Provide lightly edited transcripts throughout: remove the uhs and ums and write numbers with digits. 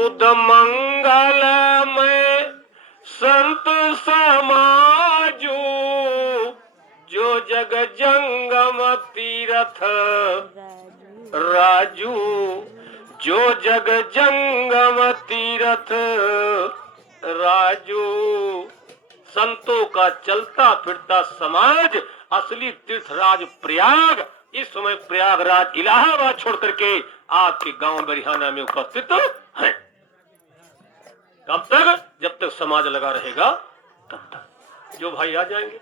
मुद मंगलमय संत समाजू, जो जग जंगम तीरथ राजू, जो जग जंगम तीरथ राजू। संतों का चलता फिरता समाज, असली तीर्थराज प्रयाग, इस समय प्रयागराज इलाहाबाद छोड़ करके आपके गांव बरिहाना में उपस्थित है। कब तक? जब तक समाज लगा रहेगा तब तक। जो भाई आ जाएंगे,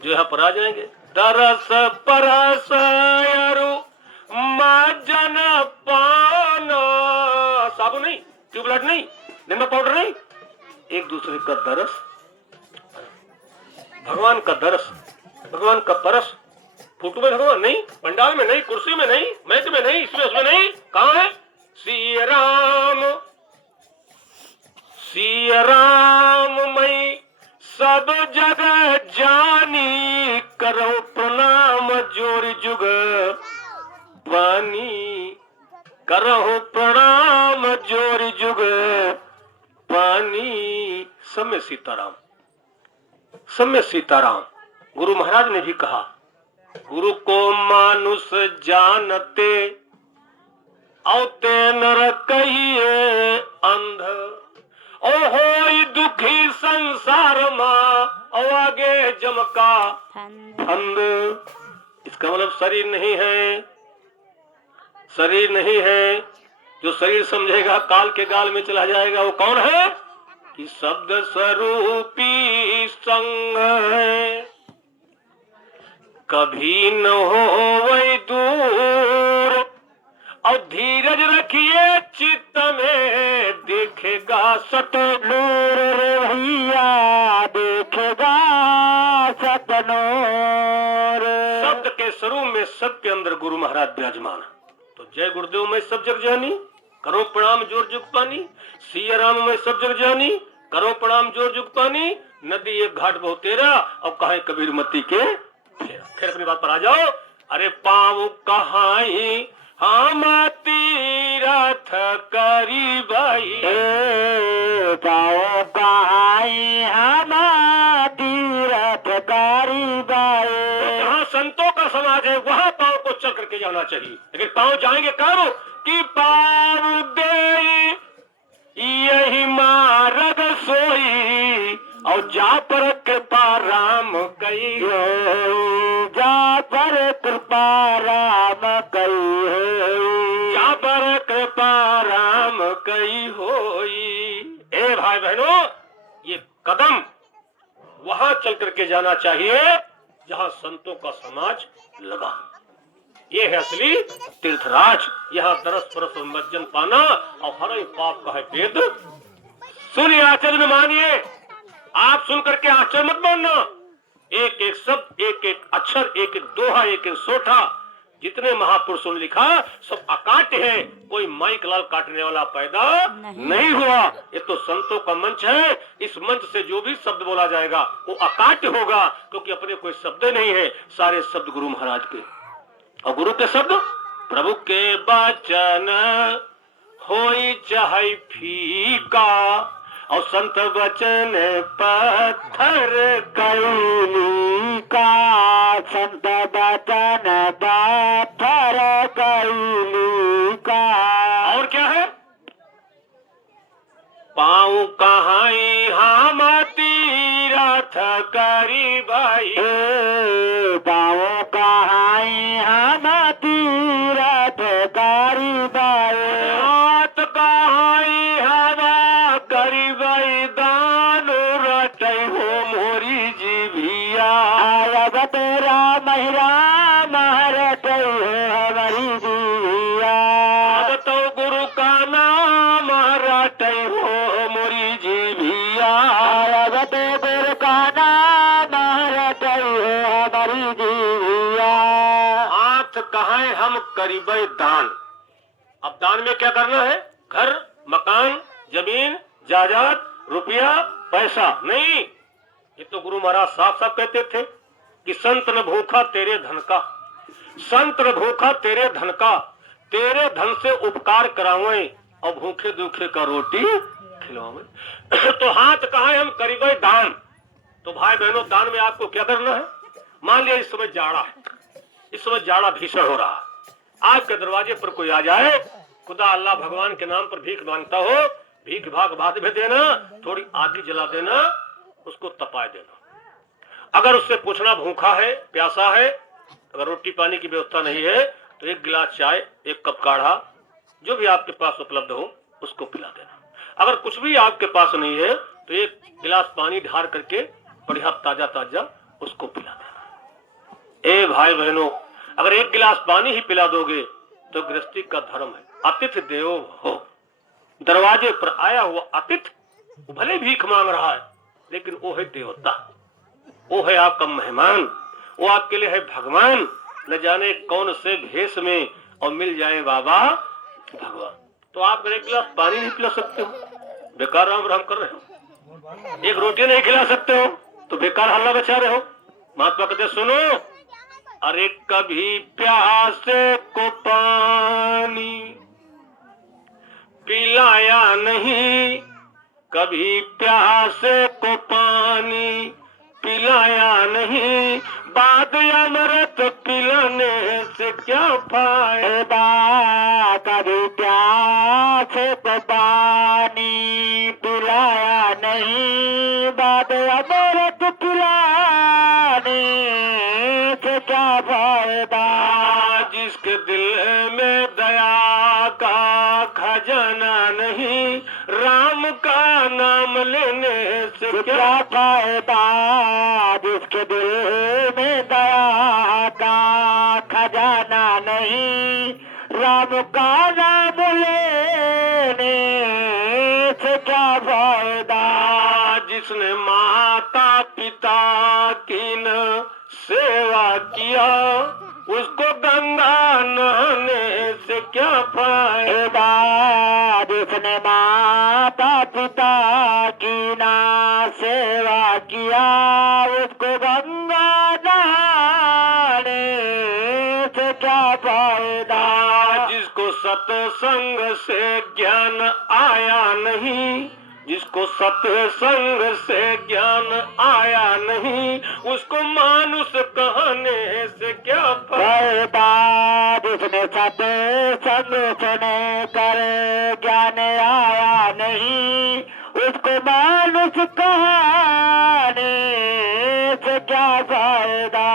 जो यहाँ पर आ जाएंगे, दरस परस माजन पान, साबुन नहीं, ट्यूबलाइट नहीं, निम्बा पाउडर नहीं, एक दूसरे का दरस, भगवान का दरस, भगवान का परस। फोटो में भगवान नहीं, पंडाल में नहीं, कुर्सी में नहीं, मैच में नहीं, इसमें उसमें नहीं, कहाँ है? सिया राम मई सब जगह जानी, करो प्रणाम जोर जुग पानी, करो प्रणाम जोर जुग पानी। समय सीताराम, समय सीताराम। गुरु महाराज ने भी कहा, गुरु को मानुष जानते, औते नर कहिए अंध, ओ होई दुखी संसार मां, और आगे जम का फंद। इसका मतलब शरीर नहीं है, शरीर नहीं है। जो शरीर समझेगा काल के गाल में चला जाएगा। वो कौन है? कि शब्द स्वरूपी संग है, कभी न हो वही दूर, और धीरज रखिए चित्त में, देखेगा सतनूर रे भैया, देखेगा सतनूर। शब्द के स्वरूप में सबके अंदर गुरु महाराज विराजमान। तो जय गुरुदेव मैं सब जग जानी, करो प्रणाम जोर जुग पानी। सिया राम मैं सब जग जानी, करो प्रणाम जोर जुग पानी। नदी एक घाट बहुत तेरा, और कहे कबीर मती के फेरा। फिर अपनी बात पर आ जाओ। अरे पाँव कहाई हम तीरथ करी भाई, पाँव कहाई हम तीरथ करी भाई। जहाँ संतों का समाज है वहाँ पाँव को चल करके जाना चाहिए। लेकिन पाँव जाएंगे कब? कि पाँव दे यही मार्ग सोई, और जा पर कृपा राम कई हो, जा पर कृपा राम कई हो, जा पर कृपा राम कई होई। ए भाई बहनों, ये कदम वहां चल करके जाना चाहिए जहां संतों का समाज लगा। ये है असली तीर्थराज। यहाँ दरस परस मज्जन पाना, और हर पाप का है वेद। सुनिए, आचरण मानिए। आप सुन करके आश्चर्य मत मानना। एक एक शब्द, एक एक अक्षर, एक एक दोहा, एक एक सोठा, जितने महापुरुषों ने लिखा सब अकाट्य है। कोई माइक लाल काटने वाला पैदा नहीं हुआ। ये तो संतों का मंच है। इस मंच से जो भी शब्द बोला जाएगा वो अकाट्य होगा, क्योंकि अपने कोई शब्द नहीं है, सारे शब्द गुरु महाराज के। और गुरु के शब्द प्रभु के वचन होई चाहे फीका, और संत वचन पत्थर कैली का, संत वचन पत्थर कैली का। और क्या है? पाँव कहाई हम तीरथ करी भाई, पाँव कहाई हम तीरथ करी भाई, हाथ कहाई हवा करी भाई, दान रटै हो मोरी जीविया, आयब तेरा महिरा रटै हो हमारी जीविया। अब तो गुरु का नाम रटै हो मोरी जीविया, आयब तो गुरु का नाम रटै हो हमारी जीविया। हाथ कहां हम करीबे दान। अब दान में क्या करना है? घर, मकान, जमीन, जायदाद, रुपया, पैसा नहीं। ये तो गुरु महाराज साफ साफ कहते थे कि संत न भूखा तेरे धन का, संत न भूखा तेरे धन का, तेरे धन से उपकार करावे और भूखे दुखे का रोटी खिलावे। तो हाथ कहाँ हम करीबे दान। तो भाई बहनों, दान में आपको क्या करना है? मान लिया इस समय जाड़ा है, इस समय जाड़ा भीषण हो रहा है, आपके दरवाजे पर कोई आ जाए, खुदा अल्लाह भगवान के नाम पर भीख मांगता हो, भीख भाग बाद में देना, थोड़ी आग जला देना, उसको तपाए देना। अगर उससे पूछना भूखा है, प्यासा है, अगर रोटी पानी की व्यवस्था नहीं है तो एक गिलास चाय, एक कप काढ़ा, जो भी आपके पास उपलब्ध हो उसको पिला देना। अगर कुछ भी आपके पास नहीं है तो एक गिलास पानी ढार करके बढ़िया ताजा ताजा उसको पिला देना। ए भाई बहनों, अगर एक गिलास पानी ही पिला दोगे तो गृहस्थी का धर्म है, अतिथि देवो भव। दरवाजे पर आया हुआ अतिथि भले भीख मांग रहा है, लेकिन वो है देवता, वो है आपका मेहमान, वो आपके लिए है भगवान। न जाने कौन से भेष में और मिल जाए बाबा भगवान। तो आप एक गिलास पानी नहीं पिला सकते हो, बेकार राम राम कर रहे हो। एक रोटी नहीं खिला सकते हो तो बेकार हल्ला बचा रहे हो। महात्मा कहते सुनो, अरे कभी प्यासे को पानी पिलाया नहीं, कभी प्यासे को पानी पिलाया नहीं, बाद अमृत पिलाने से क्या फायदा। कभी प्यासे को पानी पिलाया नहीं, बाद अमृत पिलाने से क्या फायदा। जिसके दिल में दया का खजाना नहीं, राम का नाम लेने से क्या फायदा। जिसके दिल में दया का खजाना नहीं, राम का नाम लेने से क्या फायदा। जिसने माता पिता की न सेवा किया, उसको गंगा नहाने से क्या फायदा। जिसने माता पिता की ना सेवा किया, उसको गंगा नहाने से क्या फायदा। जिसको सत्संग से ज्ञान आया नहीं, जिसको सत्संग से ज्ञान आया नहीं, उसको मानुष कहने से क्या फायदा। जिसने सत्संग सुने कर ज्ञान आया नहीं, उसको मानुष कहने से क्या फायदा।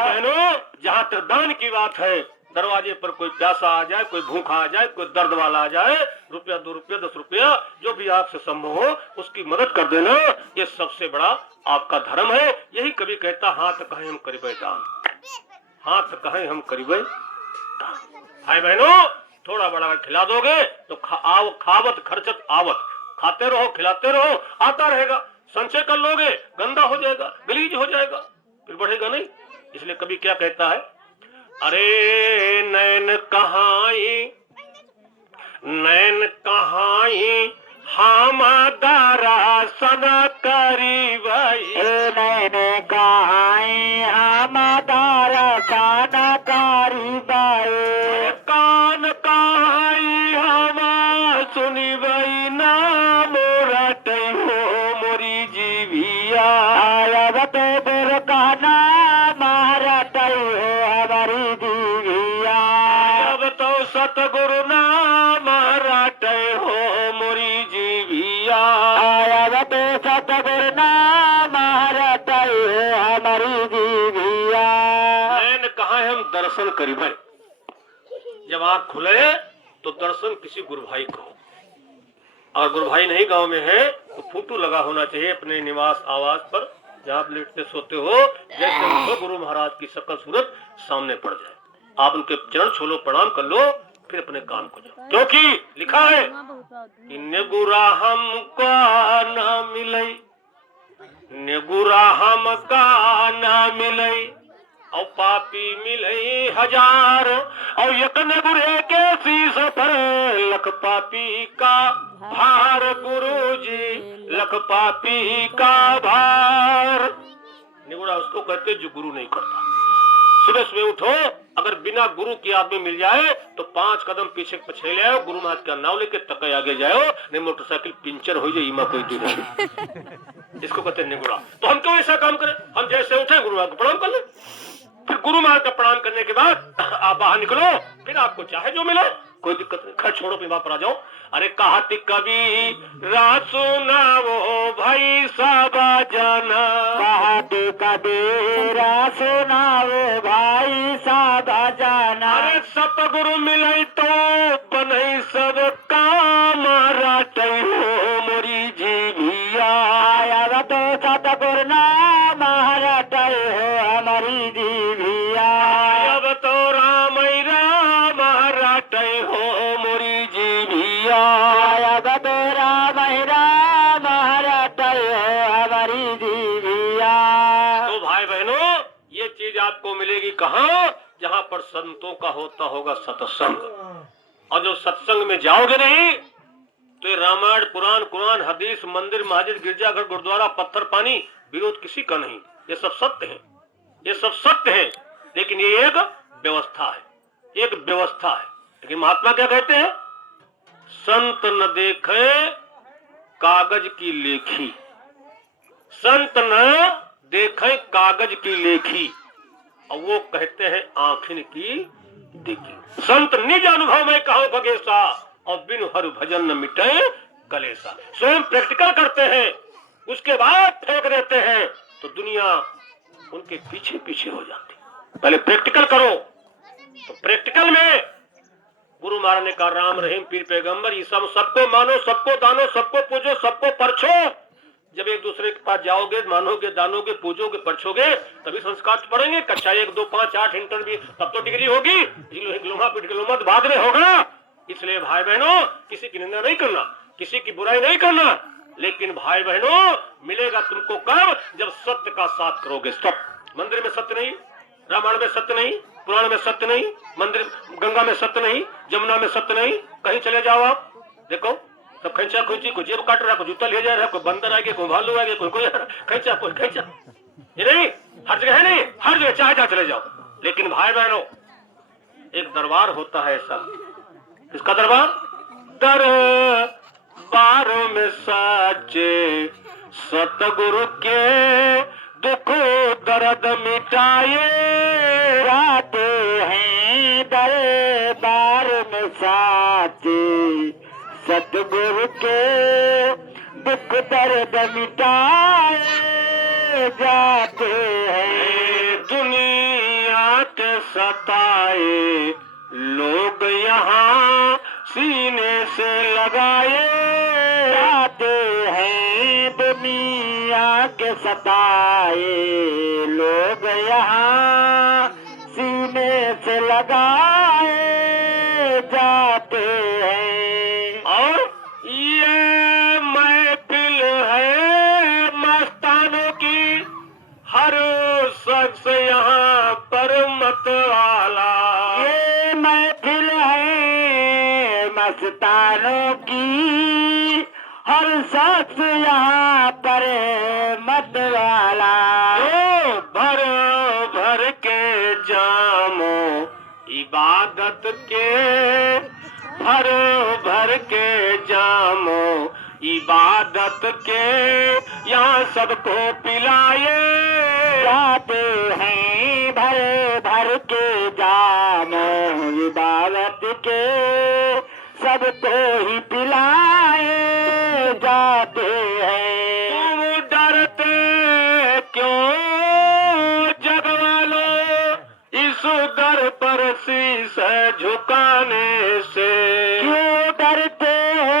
बहनों, जहाँ तक दान की बात है, दरवाजे पर कोई प्यासा आ जाए, कोई भूखा आ जाए, कोई दर्द वाला आ जाए, रुपया 2 रुपया 10 रुपया जो भी आपसे संभव हो उसकी मदद कर देना, ये सबसे बड़ा आपका धर्म है। यही कभी कहता, हाथ कहें हम करीबे दान, हाथ कहें हम करीबे दान। भाई बहनों, थोड़ा बड़ा खिला दोगे तो खावत खर्चत आवत, खाते रहो खिलाते रहो, आता रहेगा। संचय कर लोगे गंदा हो जाएगा, गलीज हो जाएगा, फिर बढ़ेगा नहीं। इसलिए कभी क्या कहता है, अरे नैन कहाई हमारा सना करी भाई। नैन कहाई हमारा सना करी भाई। कान कहाई हमा सुनी भाई ना मोरा हो मोरी जीविया। बते बेर काना मारा हमारी जीविया। अब तो सतगुरु नाम राटे हो मोरी जीविया। अब तो सतगुरु नाम राटे हो हमारी जीविया। मैंने कहा है हम दर्शन करीबे, जब आँख खुले तो दर्शन किसी गुरु भाई को। और गुरु भाई नहीं गांव में है तो फोटो लगा होना चाहिए अपने निवास आवास पर, जहाँ आप लेटते सोते हो, जैसे उनको गुरु महाराज की शकल सूरत सामने पड़ जाए, आप उनके चरण छोलो, प्रणाम कर लो, फिर अपने काम को जाओ। क्योंकि लिखा है कि नेगुरा हमका न मिले, नेगुरा हमका न मिले, और पापी मिले 1000, और एक नेगुरे के शीश पर लख पापी का भार। गुरुजी लख पापी का भार। निगुड़ा उसको कहते जो गुरु नहीं करता। सुबह सुबह उठो, अगर बिना गुरु की आदमी मिल जाए तो 5 कदम पीछे पछे ले आओ, गुरु महाराज का नाम लेके तक आगे जाओ, नहीं मोटरसाइकिल पंचर हो जाए इमा कोई दिन इसको कहते निगुड़ा। तो हम क्यों ऐसा काम करें? हम जैसे उठे गुरु महाराज को प्रणाम कर ले, फिर गुरु महाराज का प्रणाम करने के बाद आप बाहर निकलो, फिर आपको चाहे जो मिले, कोई दिक्कत नहीं। खैर छोड़ो, अपनी बात पर आ जाओ। अरे कहती कभी रासो ना वो भाई साबा जाना, कहती कभी रासो ना वो भाई साबा जाना। अरे सतगुरु मिले तो बनई सब काम राटई हो मोरी जीविया। आया तो सतगुरु नाम रटई हो हमारी जीविया। अब तो राम राटई हो मोरी जीविया। आया तो राम रटई हो हमारी जीविया। तो भाई बहनों, ये चीज आपको मिलेगी कहाँ? जहाँ पर संतों का होता होगा सत्संग। और जो सत्संग में जाओगे नहीं तो ये रामायण, पुराण, कुरान, हदीस, मंदिर, मस्जिद, गिरजाघर, गुरुद्वारा, पत्थर, पानी, विरोध किसी का नहीं। ये सब सत्य है, ये सब सत्य है, लेकिन ये एक व्यवस्था है, एक व्यवस्था है। लेकिन महात्मा क्या कहते हैं? संत न देखे कागज की लेखी, संत न देखे कागज की लेखी, और वो कहते हैं आँखिन की देखी। संत निज अनुभव में कहो भगेसा, और बिन हर भजन न मिटे कलेसा। स्वयं प्रैक्टिकल करते हैं, उसके बाद फेंक देते हैं, तो दुनिया उनके पीछे पीछे हो जाती। पहले प्रैक्टिकल करो। तो प्रैक्टिकल में गुरु महाराज ने कहा राम रहीम पीर पैगंबर ये सब सबको मानो, सबको दानो, सबको पूजो, सबको परछो। जब एक दूसरे के पास जाओगे, मानोगे, दानोगे, पूजोगे, परछोगे, तभी संस्कार पढ़ेंगे। कक्षा 1, 2, 5, 8 इंटर भी, तब तो डिग्री होगी। डिप्लोमा डिप्लोमा तो बाद में होगा। इसलिए भाई बहनों, किसी की निंदा नहीं करना, किसी की बुराई नहीं करना, लेकिन भाई बहनों मिलेगा तुमको कब? जब सत्य का साथ करोगे। सब मंदिर में सत्य नहीं, रामायण में सत्य नहीं, पुराण में सत्य नहीं, मंदिर गंगा में सत्य नहीं, जमुना में सत्य नहीं। कहीं चले जाओ आप, देखो सब खैचा खुची, कोई जेब काट रहा, कोई जूता ले जा रहा, कोई बंदर आ गया, कोई भालू आ गया, कोई खैचा, कोई खैचा। ये नहीं, हर जगह है नहीं, हर जगह चाहे जहाँ चले जाओ। लेकिन भाई बहनों एक दरबार होता है ऐसा, इसका दरबार दरबारों में साचे सतगुरु के दुख दर्द मिटाए जाते हैं दरबार में साचे सतगुरु के दुख दर्द मिटाए जाते हैं। दुनिया के सताए लोग यहाँ सीने से लगाए जाते हैं। दुनिया के सताए लोग यहाँ सीने से लगाए जाते हैं। और ये महफिल है मस्तानों की, हर शख्स यहाँ पर मत वाला। ये महफिल है मस्तानों की, हर शख्स यहाँ पर मत वाला। तो भर भर के जामो इबादत के, भर भर के जामो इबादत के, यहाँ सबको पिलाए जाते हैं। भर भर के जामो इबादत के, सबको ही पिलाए जाते हैं। तुम डरते क्यों जग वालों इस दर पर शीश झुकाने से? क्यों डरते हो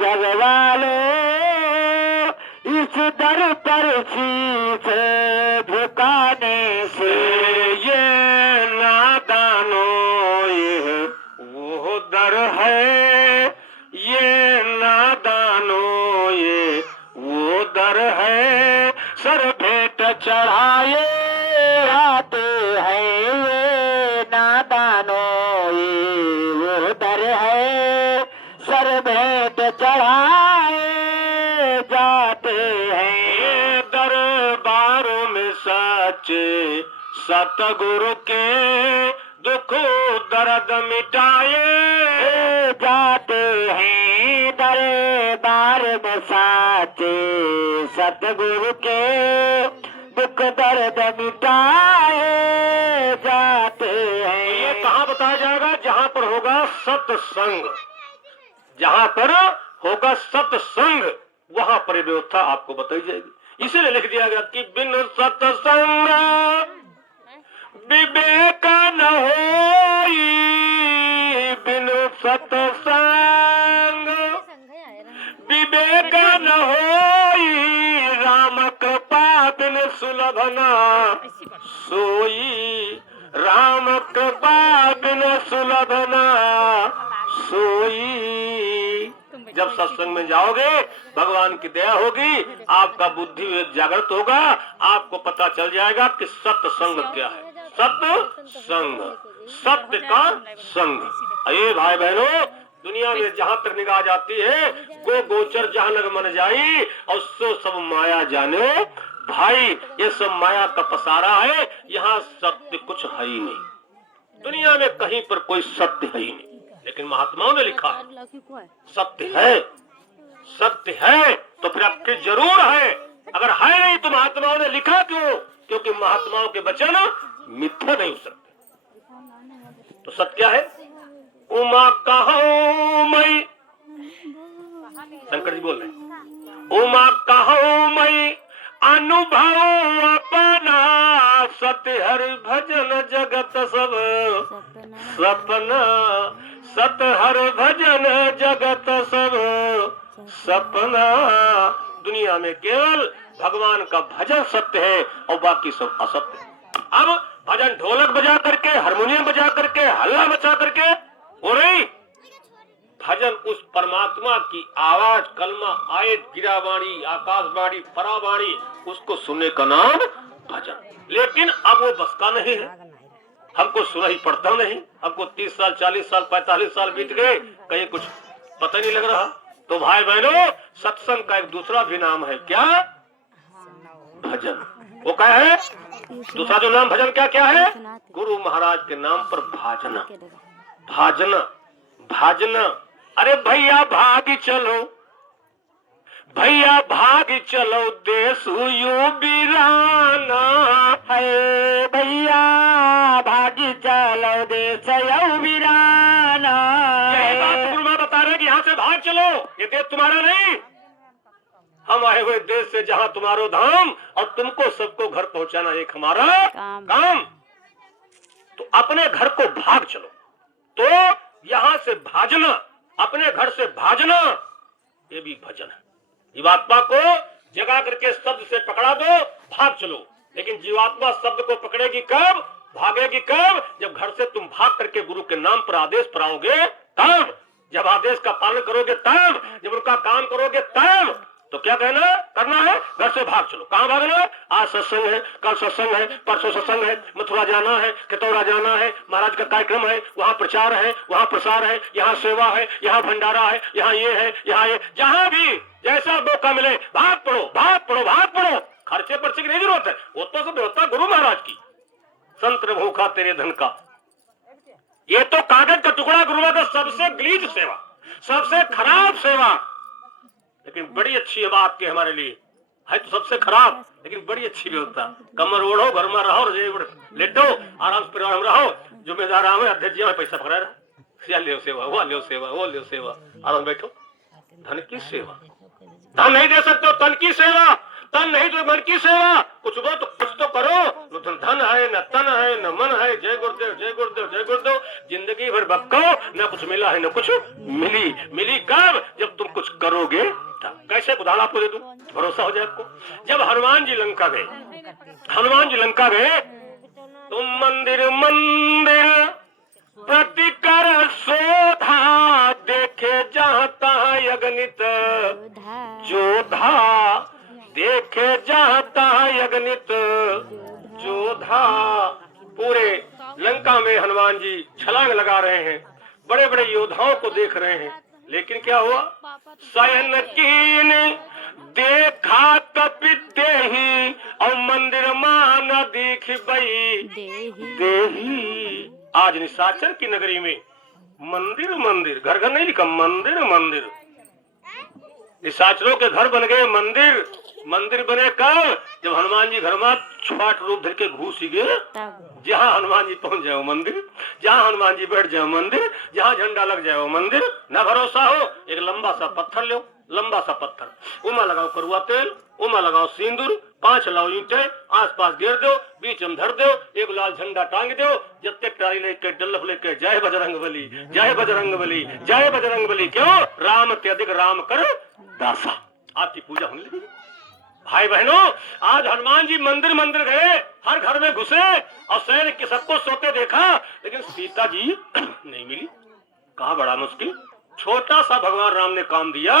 जग वालों इस दर पर शीश झुकाने से? ये नादानो ये वो दर है, ये नादानो ये वो दर है, सर भेंट चढ़ाए आते हैं। ये नादानों ये वो दर है, सर भेंट चढ़ाए जाते हैं। ये दरबारों में साचे सतगुरु के दुख दर्द मिटाए, जाते हैं दरबार में साचे, सतगुरु के दुख दर्द मिटाए जाते हैं। ये कहाँ बताया जाएगा? जहाँ पर होगा सत्संग, जहाँ पर होगा सत्संग वहां पर व्यवस्था आपको बताई जाएगी। इसीलिए लिख दिया गया कि बिन सत्संग विवेक न होई, बिन सत्संग विवेक न होई, राम कृपा बिन सुलभ न सोई, राम कृपा बिन सुलभ न सोई। जब सत्संग में जाओगे भगवान की दया होगी, आपका बुद्धि जागृत होगा, आपको पता चल जाएगा कि सत्संग क्या है। सत्संग, सत्य का संग। अरे भाई बहनों, दुनिया में जहाँ तक निगाह जाती है, गो गोचर जहाँ लग मन जाई, और सो सब माया जाने भाई। ये सब माया का पसारा है, यहाँ सत्य कुछ है ही नहीं। दुनिया में कहीं पर कोई सत्य है ही नहीं, लेकिन महात्माओं ने लिखा है सत्य है। सत्य है तो फिर आपके जरूर है, अगर है नहीं तो महात्माओं ने लिखा क्यों? क्योंकि महात्माओं के वचन मिथ्या नहीं हो सकते। तो सत्य क्या है? उमा कहूं मैं, शंकर जी बोल रहे, उमा कहूं मैं अनुभव अपना, सत्य हरि भजन जगत सब सपना, सत हर भजन जगत सब सपना। दुनिया में केवल भगवान का भजन सत्य है और बाकी सब असत्य है। अब भजन ढोलक बजा करके, हारमोनियम बजा करके, हल्ला मचा करके हो रही, भजन उस परमात्मा की आवाज, कलमा, आयत, गिरावाणी, आकाशवाणी, फरावाणी, उसको सुनने का नाम भजन। लेकिन अब वो बस का नहीं है, हमको सुनाई पड़ता नहीं। हमको 30 साल, 40 साल, 45 साल बीत गए, कहीं कुछ पता नहीं लग रहा। तो भाई बहनों, सत्संग का एक दूसरा भी नाम है, क्या? भजन। वो क्या है? दूसरा जो नाम भजन क्या क्या है? गुरु महाराज के नाम पर भाजना, भाजना, भाजना। अरे भैया भाग चलो, भैया भाग चलो, देश यू वीराना है, भैया भागी चलो, देश यू वीराना। यही बात गुरु माँ बता रहे कि यहाँ से भाग चलो, ये देश तुम्हारा नहीं, हम आए हुए देश से जहाँ तुम्हारो धाम, और तुमको सबको घर पहुँचाना एक हमारा काम। तो अपने घर को भाग चलो। तो यहाँ से भाजना, अपने घर से भाजना, ये भी भजन है। जीवात्मा को जगा करके शब्द से पकड़ा दो, भाग चलो। लेकिन जीवात्मा शब्द को पकड़ेगी कब, भागेगी कब? जब घर से तुम भाग करके गुरु के नाम पर आदेश पर आओगे तब, जब आदेश का पालन करोगे तब, जब उनका काम करोगे तब। तो क्या कहना करना है? घर से भाग चलो। कहाँ भागना है? आज सत्संग है, कल सत्संग है, परसों सत्संग है, मथुरा जाना है, खतौरा जाना है, महाराज का कार्यक्रम है, वहाँ प्रचार है, वहाँ प्रसार है, यहाँ सेवा है, यहाँ भंडारा है, यहाँ ये है, यहाँ ये, जहाँ भी जैसा मौका मिले भाग पड़ो, भाग पड़ो, भाग पड़ो। खर्चे पर्चे की नहीं जरूरत है, वो तो सब व्यवस्था गुरु महाराज की। संत भूखा तेरे धन का, ये तो कागज का टुकड़ा गुरु का सबसे गलीज सेवा, सबसे खराब सेवा। लेकिन बड़ी अच्छी बात की हमारे लिए है, तो सबसे खराब लेकिन बड़ी अच्छी व्यवस्था। कमर ओढ़ो, घर में रहो, लेटो, आराम से परिवार में रहो, जिम्मेदार आवे, अध्यक्ष जी में पैसा पकड़ा रहा, ले सेवा, वो ले सेवा, वो ले सेवा, आराम बैठो। धन की सेवा, धन नहीं दे सकते हो, तन की सेवा, तन नहीं तो मन की सेवा। कुछ दो तो कुछ तो करो। न धन है, न तन है, न मन है। जय गुरुदेव, जय गुरुदेव, जय गुरुदेव। जिंदगी भर बक्को, न कुछ मिला है न कुछ मिली। मिली कब? जब तुम कुछ करोगे तब। कैसे उदाहरण आपको दे दूं, भरोसा हो जाए आपको। जब हनुमान जी लंका गए, हनुमान जी लंका गए, तुम मंदिर मंदिर प्रति कर शोधा, देखे जहाँ तहाँ अगणित जोधा, देखे जहाँ तहाँ अगणित जोधा। पूरे लंका में हनुमान जी छलांग लगा रहे हैं, बड़े बड़े योद्धाओं को देख रहे हैं। लेकिन क्या हुआ? शयन कीन देखा कपिते ही और मंदिर मान देख बई देही। आज निशाचर की नगरी में मंदिर मंदिर, घर घर नहीं लिखा, मंदिर मंदिर। निशाचरों के घर बन गए मंदिर। मंदिर बने कब? जब हनुमान जी घर में छाट रूप धर के घुस गए। जहाँ हनुमान जी पहुंच जाए वो मंदिर, जहाँ हनुमान जी बैठ जाए मंदिर, जहाँ झंडा लग जाए वो मंदिर। न भरोसा हो एक लंबा सा पत्थर लो, लंबा सा पत्थर, उमा लगाओ करुआ तेल, उमा लगाओ सिंदूर, 5 लाओ ईंटे, आस पास घेर दो, बीच में धर दो, एक लाल झंडा टांग दो, जत्ते टारी लेके डल्लफ लेके जय बजरंग बली, जय बजरंग बली, जय बजरंग बली। क्यों? राम ते अधिक राम कर दासा। आपकी पूजा होने लगी। भाई बहनों, आज हनुमान जी मंदिर मंदिर गए, हर घर में घुसे और सैन के सबको सोते देखा, लेकिन सीता जी नहीं मिली। कहा बड़ा मुश्किल। छोटा सा भगवान राम ने काम दिया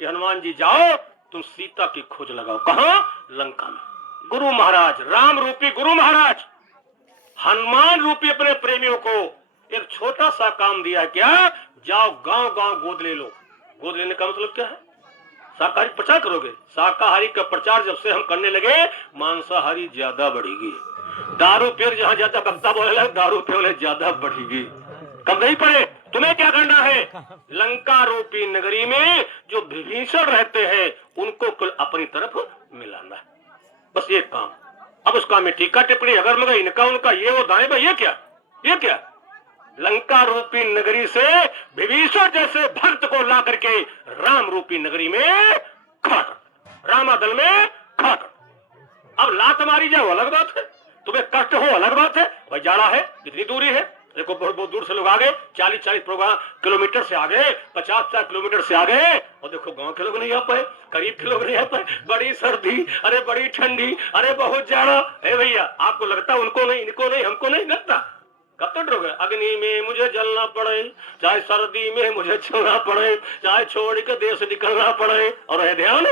कि हनुमान जी जाओ तुम सीता की खोज लगाओ। कहां? लंका में। गुरु महाराज, राम रूपी गुरु महाराज, हनुमान रूपी अपने प्रेमियों को एक छोटा सा काम दिया। क्या? जाओ गांव गांव गोद ले लो। गोद लेने का मतलब क्या है? शाकाहारी प्रचार करोगे। शाकाहारी का प्रचार जब से हम करने लगे, मांसाहारी ज्यादा बढ़ेगी। दारू पीर जहाँ ज्यादा वक्ता बोलेगा, दारू पीने ज्यादा बढ़ेगी। कब नहीं पड़े। तुम्हें क्या करना है? लंका रूपी नगरी में जो विभीषण रहते हैं उनको कुल अपनी तरफ मिलाना है, बस एक काम। अब उस काम में टीका टिप्पणी अगर मगर इनका उनका ये वो दाएं भाई, ये क्या, ये क्या? लंका रूपी नगरी से विभीषण जैसे भक्त को ला करके राम रूपी नगरी में खड़ा कर, रामादल में खड़ा कर। अब लात मारी जाए वो अलग बात है, तुम्हें कष्ट हो अलग बात है। भाई जाड़ा है, कितनी दूरी है, देखो बहुत बहुत दूर से लोग आ गए, 40-40 किलोमीटर से आ गए, 50-50 किलोमीटर से आ गए, और देखो गांव के लोग नहीं आ पाए, करीब के लोग नहीं आ पाए। बड़ी सर्दी, अरे बड़ी ठंडी, अरे बहुत जाड़ा। भैया आपको लगता उनको नहीं, इनको नहीं, हमको नहीं लगता? कब तक डरोगे? अग्नि में मुझे जलना पड़े, चाहे सर्दी में मुझे चलना पड़े, चाहे छोड़ के देश निकलना पड़े, और है ध्यान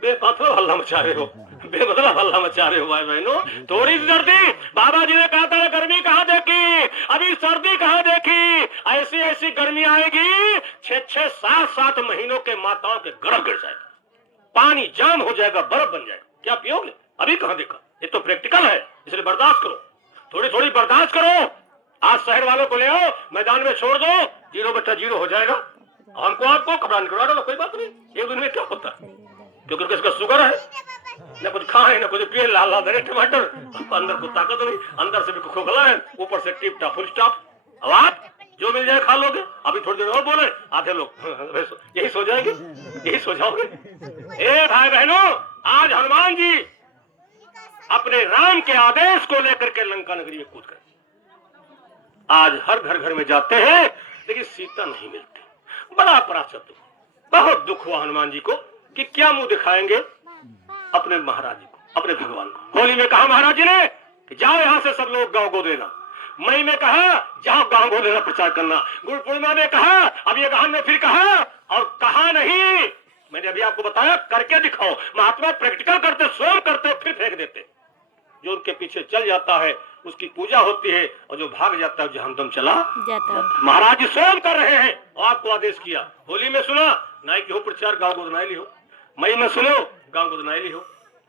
बेमतलब हल्ला मचा रहे हो, बेमतलब हल्ला मचा रहे हो भाई बहनों। थोड़ी सी सर्दी, बाबा जी ने कहा था गर्मी कहाँ देखी, अभी सर्दी कहाँ देखी। ऐसी ऐसी गर्मी आएगी 6-6, 7-7 महीनों के माताओं के गर्भ गिर जाएगा, पानी जाम हो जाएगा, बर्फ बन जाएगा। क्या पियोगे? अभी कहाँ देखा? ये तो प्रैक्टिकल है, इसलिए बर्दाश्त करो, थोड़ी थोड़ी बर्दाश्त करो। आज शहर वालों को ले आओ, मैदान में छोड़ दो, 0/0 हो जाएगा। हमको आपको कपड़ा निकलवा दो, कोई बात नहीं, एक दिन में क्या होता है, क्योंकि इसका शुगर है, न कुछ खाए न कुछ पिए, लाल लाल धरे टमाटर, अंदर को ताकत नहीं, अंदर से भी खोखला है, ऊपर से टिप टाप फुल स्टॉप। अब आप जो मिल जाए खा लोगे। अभी थोड़ी देर और बोले, आधे लोग यही सो जाएंगे, यही सो जाओगे। ए भाई बहनों, आज हनुमान जी अपने राम के आदेश को लेकर के लंका नगरी में कूद गए। आज हर घर घर में जाते हैं, लेकिन सीता नहीं मिलती। बड़ा पराचत्व, बहुत दुख हुआ हनुमान जी को कि क्या मुंह दिखाएंगे अपने महाराज जी को, अपने भगवान को। होली में कहा महाराज जी ने कि जाओ यहाँ से सब लोग गांव को देना। मई में कहा जाओ गांव को देना प्रचार करना। गुरु पूर्णिमा में कहा, अब ये गहन में फिर कहा, और कहा नहीं, मैंने अभी आपको बताया, करके दिखाओ। महात्मा प्रैक्टिकल करते, स्वयं करते, फिर फेंक देते। जो उनके पीछे चल जाता है उसकी पूजा होती है, और जो भाग जाता है जहन्नम चला जाता। महाराज जी स्वयं कर रहे हैं और आपको आदेश किया। होली में सुना नाई की हो प्रचार, गांव को दनाई लियो। मई में सुनो, गांव को दनाई लियो।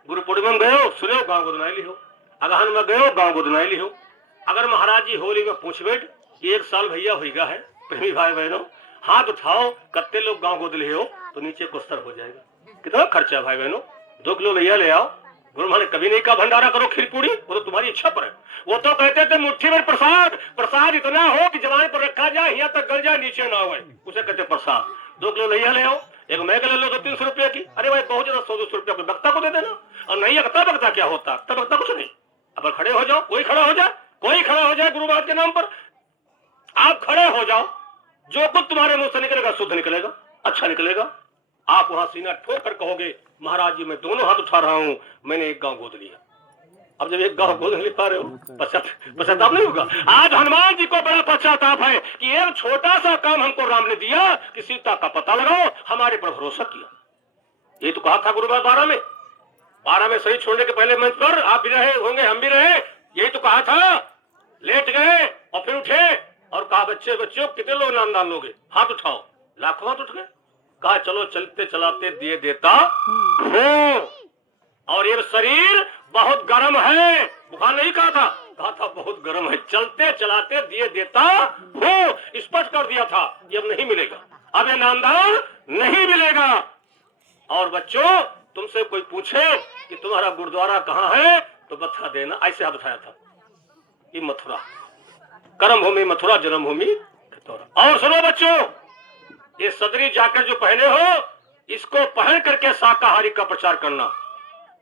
गुरु पूर्णिमा में गयो, सुनो, गांव को दनाई लियो। अगहन में गयो, गांव को दनाई लियो। अगर महाराज जी होली में पूछ बैठ 1 साल भैया होगा है, प्रेमी भाई बहनों हाथ उठाओ, कत्ते लोग गांव गोद ले हो, तो नीचे कुस्तर हो जाएगा। कितना खर्चा भाई बहनों, 2 किलो भैया ले आओ। गुरु महाराज ने कभी नहीं कहा भंडारा करो खीर पूरी, वो तो तुम्हारी इच्छा पर है। वो तो कहते थे मुट्ठी में प्रसाद, प्रसाद इतना हो कि जवान पर रखा जाए, यहाँ तक गल जाए, नीचे ना हो, उसे कहते प्रसाद। 2 किलो भैया ले आओ, एक मैं ले लो 200-300 रुपया की। अरे भाई बहुत ज्यादा 100-200 रुपया कोई बक्ता को दे देना, और नहीं अगता बगता क्या होता, तब बगता कुछ नहीं। अब खड़े हो जाओ, कोई खड़ा हो जाए, कोई खड़ा हो जाए गुरु महाराज के नाम पर, आप खड़े हो जाओ, जो कुछ तुम्हारे मुंह से निकलेगा शुद्ध निकलेगा, अच्छा निकलेगा। आप वहां सीना ठोक कर कहोगे महाराज जी मैं दोनों हाथ उठा रहा हूं, मैंने एक गांव गोद लिया। अब जब एक गांव गोद नहीं पा रहे हो, पश्चाताप नहीं होगा। आज हनुमान जी को बड़ा पश्चाताप है कि एक छोटा सा काम हमको राम ने दिया कि सीता का पता लगाओ, हमारे पर भरोसा किया। ये तो कहा था गुरु 12 में सही छोड़ने के पहले मंच पर आप भी रहे होंगे, हम भी रहे, यही तो कहा था। लेट गए और फिर उठे और कहा बच्चे बच्चों कितने लोग नामदान लोगे, हाथ उठाओ। लाखों हाथ उठ गए, कहा चलो चलते चलाते दिए देता हूँ, और ये शरीर बहुत गर्म है, बुखार नहीं कहा था बहुत गर्म है, चलते चलाते दिए देता हूँ, स्पष्ट कर दिया था। ये अब नहीं मिलेगा, अब ये नामदान नहीं मिलेगा। और बच्चों, तुमसे कोई पूछे कि तुम्हारा गुरुद्वारा कहाँ है तो बता देना, ऐसे बताया था कि मथुरा, कर्म भूमि मथुरा, जन्म भूमि खतौरा। और सुनो बच्चों, ये सदरी जाकर जो पहने हो, इसको पहन करके शाकाहारी का प्रचार करना।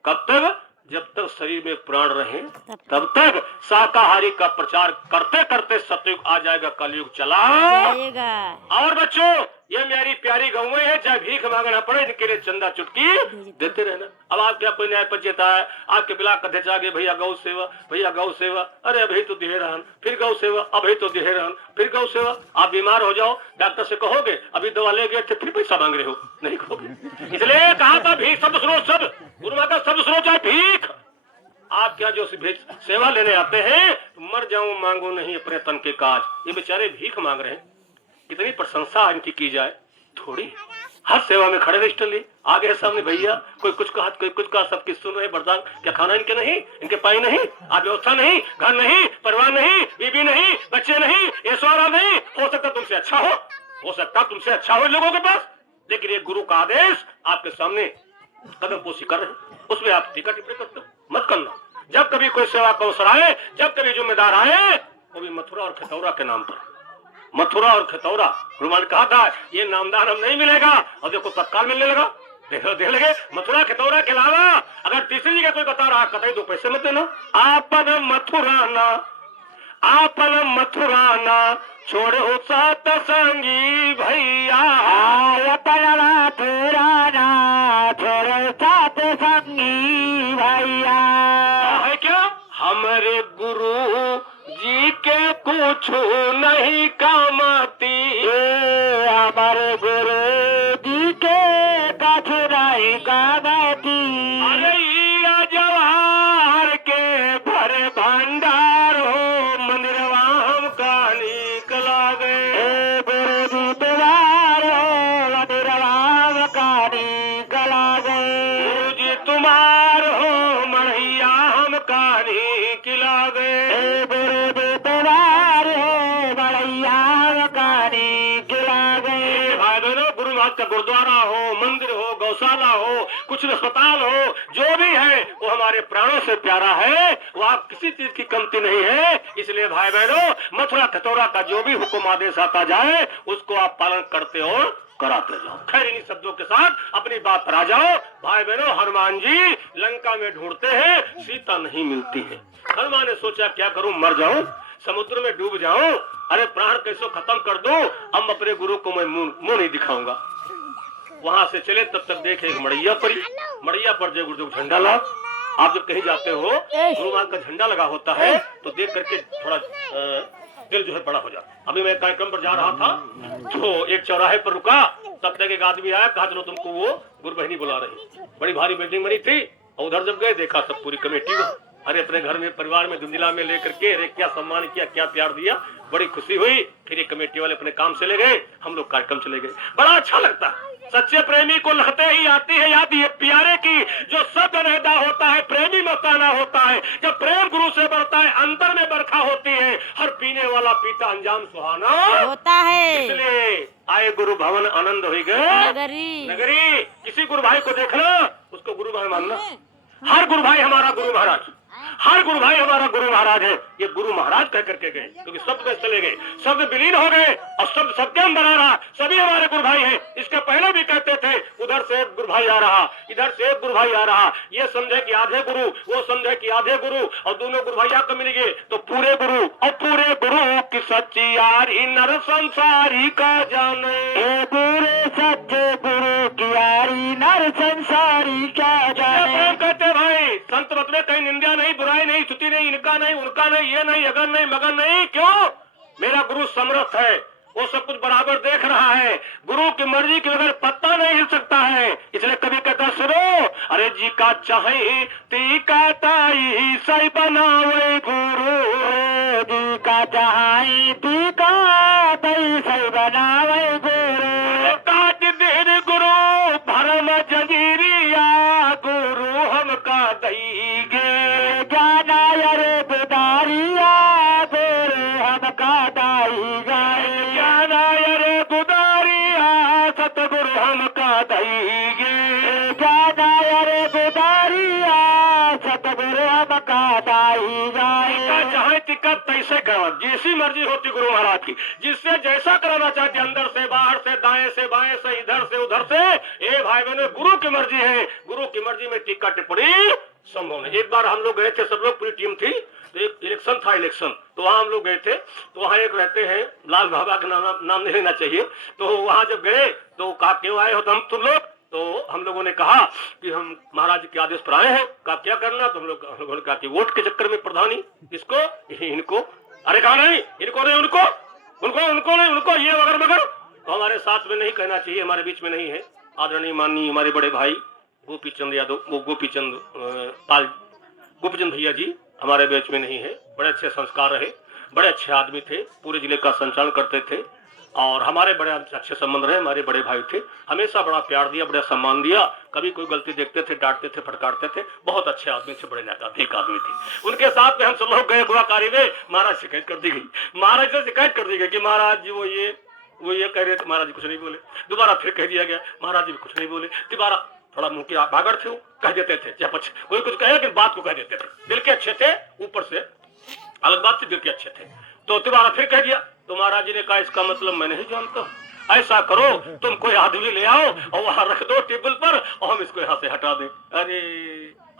कब तक? जब तक शरीर में प्राण रहे तब तक शाकाहारी का प्रचार करते करते सतयुग आ जाएगा, कलयुग चला जाएगा। और बच्चों, ये मेरी प्यारी गौएं है, चाहे भीख मांगना पड़े इनके लिए चंदा चुटकी देते रहना। अब आप क्या कोई न्याय पंचायत है, आपके ब्लॉक अध्यक्ष आगे भैया गौ सेवा, भैया गौ सेवा, अरे अभी तो दिहे रहन, फिर गौ सेवा, अभी तो दिहे रहन, फिर गौ सेवा। आप बीमार हो जाओ, डॉक्टर से कहोगे अभी दवा ले गए थे, फिर पैसा मांग रहे हो, नहीं कहोगे। इसलिए कहा था भीख शब्द सुनो, सब गुरु माता शब्द सुनो, चाहे भीख। आप क्या जो सेवा लेने आते हैं, मर जाऊं मांगो नहीं अपने तन के काज, ये बेचारे भीख मांग रहे हैं। कितनी प्रशंसा इनकी की जाए, थोड़ी। हर सेवा में खड़े रहे, आगे सामने भैया, कोई कुछ कहा कोई कुछ कहा, सबकी सुन रहे, बर्दाश्त। क्या खाना इनके नहीं, इनके पाई नहीं, आप व्यवस्था नहीं, घर नहीं, परिवार नहीं, बीबी नहीं, बच्चे नहीं, ऐश्वर्य नहीं। हो सकता तुमसे अच्छा हो सकता तुमसे अच्छा हो लोगों के पास, लेकिन ये गुरु का आदेश आपके सामने कदम पोशी कर रहे, उसमें आप टीका टिप्पणी करते हो, मत करना। जब कभी कोई सेवा का अवसर आए, जब कभी जिम्मेदार आए, वो भी मथुरा और खतौरा के नाम पर। मथुरा और खतौरा, गुरुमान कहा था ये नामदान हम नहीं मिलेगा, और देखो तत्काल मिलने लगा। देख लगे, मथुरा खतौरा के अलावा अगर तीसरी जगह कोई बता रहा, कतई 2 पैसे मत देना। आपन मथुराना छोड़ो सात संगी भैया, अपन मथुराना छोड़ो सात संगी भैया। है क्या? हमारे गुरु जी के कुछ नहीं कामती, हमारे गुरु जी के कुछ नहीं कामती। अरे जवाहर के भर भंडार हो, मंदिरवा हम का निकला गए। गुरु जी तुम्हारे मंदिरवा हम का निकला गए। गुरु जी तुम्हार हो, मढ़ैया हम का निकला गए। गुरु जी तुम्हारे मढ़ैया हम का निकला गए। भाई बहनों, गुरु महाराज का गुरुद्वारा हो, मंदिर हो, गौशाला हो, कुछ अस्पताल हो, जो भी है वो हमारे प्राणों से प्यारा है, वो आप किसी चीज की कमती नहीं है। इसलिए भाई बहनों, मथुरा खतौरा का जो भी हुक्म आदेश आता जाए, उसको आप पालन करते और कराते जाओ। खैर, इन्हीं शब्दों के साथ अपनी बात पर आ जाओ। भाई बहनों, हनुमान जी लंका में ढूंढते हैं, सीता नहीं मिलती है। हनुमान ने सोचा क्या करूं, मर जाऊं, समुद्र में डूब जाऊं, अरे प्राण कैसे खत्म कर दूं, अब अपने गुरु को मैं मुंह नहीं दिखाऊंगा। वहां से चले, तब तक देखे एक मड़ैया पड़ी, मड़ैया पर जय गुरुदेव झंडा ला। आप जब कहीं जाते हो, गुरुमान का झंडा लगा होता है, तो देख करके थोड़ा दिल जो है बड़ा हो जाता। अभी मैं कार्यक्रम पर जा रहा था, तो एक चौराहे पर रुका, तब तक एक आदमी आया, कहा चलो तुमको वो गुरु बहनी बुला रही। बड़ी भारी बिल्डिंग बनी थी, और उधर जब गए देखा सब पूरी कमेटी में, अरे अपने घर में परिवार में दुंजिला में लेकर के, अरे क्या सम्मान किया, क्या प्यार दिया, बड़ी खुशी हुई। फिर ये कमेटी वाले अपने काम चले गए, हम लोग कार्यक्रम चले गए। बड़ा अच्छा लगता है। सच्चे प्रेमी को लगते ही आती है याद ये प्यारे की, जो सब रहता होता है प्रेमी मस्ताना होता है। जब प्रेम गुरु से बढ़ता है, अंतर में बरखा होती है, हर पीने वाला पीता अंजाम सुहाना होता है। इसलिए आए गुरु भवन आनंद हो गए नगरी। किसी गुरु भाई को देखना, उसको गुरु भाई मानना। हर गुरु भाई हमारा गुरु महाराज, हर गुरु भाई हमारा गुरु महाराज है। ये गुरु महाराज कह करके गए, क्योंकि शब्द में चले गए, शब्द विलीन हो गए और शब्द सबके अंदर आ रहा। सभी हमारे गुरु भाई हैं। इसके पहले भी कहते थे, उधर से एक गुरु भाई आ रहा, इधर से एक गुरु भाई आ रहा, ये समझे कि आधे गुरु, वो समझे कि आधे गुरु, और दोनों गुरु भाई आकर मिल गए तो पूरे गुरु। और पूरे गुरु की सच्ची यारी नर संसारी का जाने, पूरे सच्चे गुरु की यारी नर संसारी क्या जाने। कहते भाई, संत मत में कहीं निंदा नहीं, बुराई नहीं, स्तुति नहीं, इनका नहीं, उनका नहीं, ये नहीं, अगर नहीं, मगर नहीं। क्यों? मेरा गुरु समर्थ है, वो सब कुछ बराबर देख रहा है। गुरु की मर्जी के बगैर पत्ता नहीं हिल सकता है। इसलिए कभी कहता सुनो, अरे जी का चाहे ती का ताई सही बनावे गुरु, जी का चाहे ती का ताई सही बनावे गुरु। काट देर दईगे जाना अरे गुदारिया सतगुरु हमका दाई जाए चाहे टिकट तैसे करो, जैसी मर्जी होती गुरु महाराज की, जिससे जैसा कराना चाहते, अंदर से बाहर से दाएं से बाएं से इधर से उधर से। ए भाई बहनों, गुरु की मर्जी है, गुरु की मर्जी में टिक्का टिप्पणी संभव नहीं। एक बार हम लोग गए थे, सब लोग पूरी टीम थी, तो एक इलेक्शन था, इलेक्शन तो वहां हम लोग गए थे। तो वहां एक रहते हैं लाल बाबा का नाम नहीं लेना चाहिए। तो वहां जब गए तो कहा क्यों आए हो तुम लोग? तो हम लोगों ने कहा कि हम महाराज के आदेश पर आए हैं। कहा क्या करना? तो हम लोगों ने कहा कि वोट के चक्कर में प्रधानी इसको इनको, अरे कहा नहीं इनको नहीं उनको, उनको नहीं उनको, ये वगैरह मगर तो हमारे साथ में नहीं कहना चाहिए, हमारे बीच में नहीं है। आदरणीय माननीय हमारे बड़े भाई गोपीचंद यादव, वो गोपीचंद भैया जी हमारे बीच में नहीं है। बड़े अच्छे संस्कार रहे, बड़े अच्छे आदमी थे, पूरे जिले का संचालन करते थे और हमारे बड़े अच्छे संबंध रहे। हमारे बड़े भाई थे, हमेशा बड़ा प्यार दिया, बड़ा सम्मान दिया। कभी कोई गलती देखते थे डांटते थे, फटकारते थे। बहुत अच्छे आदमी थे, बड़े एक आदमी थे। उनके साथ में हम सब लोग गए गुआकारी में। महाराज शिकायत कर दी गई, महाराज से शिकायत कर दी गई कि महाराज जी वो ये कह रहे थे, महाराज जी कुछ नहीं बोले। दोबारा फिर कह दिया गया, महाराज जी कुछ नहीं बोले। दोबारा थोड़ा मुंह की बागड़ थे, वो कह देते थे, कोई कुछ कहे लेकिन बात को कह देते थे। दिल के अच्छे थे, ऊपर से अलग बात थी, दिल के अच्छे थे। तो दोबारा फिर कह दिया तो महाराज जी ने कहा इसका मतलब मैं नहीं जानता, ऐसा करो तुम कोई आदमी ले आओ और वहां रख दो टेबल पर और हम इसको यहाँ से हटा दें। अरे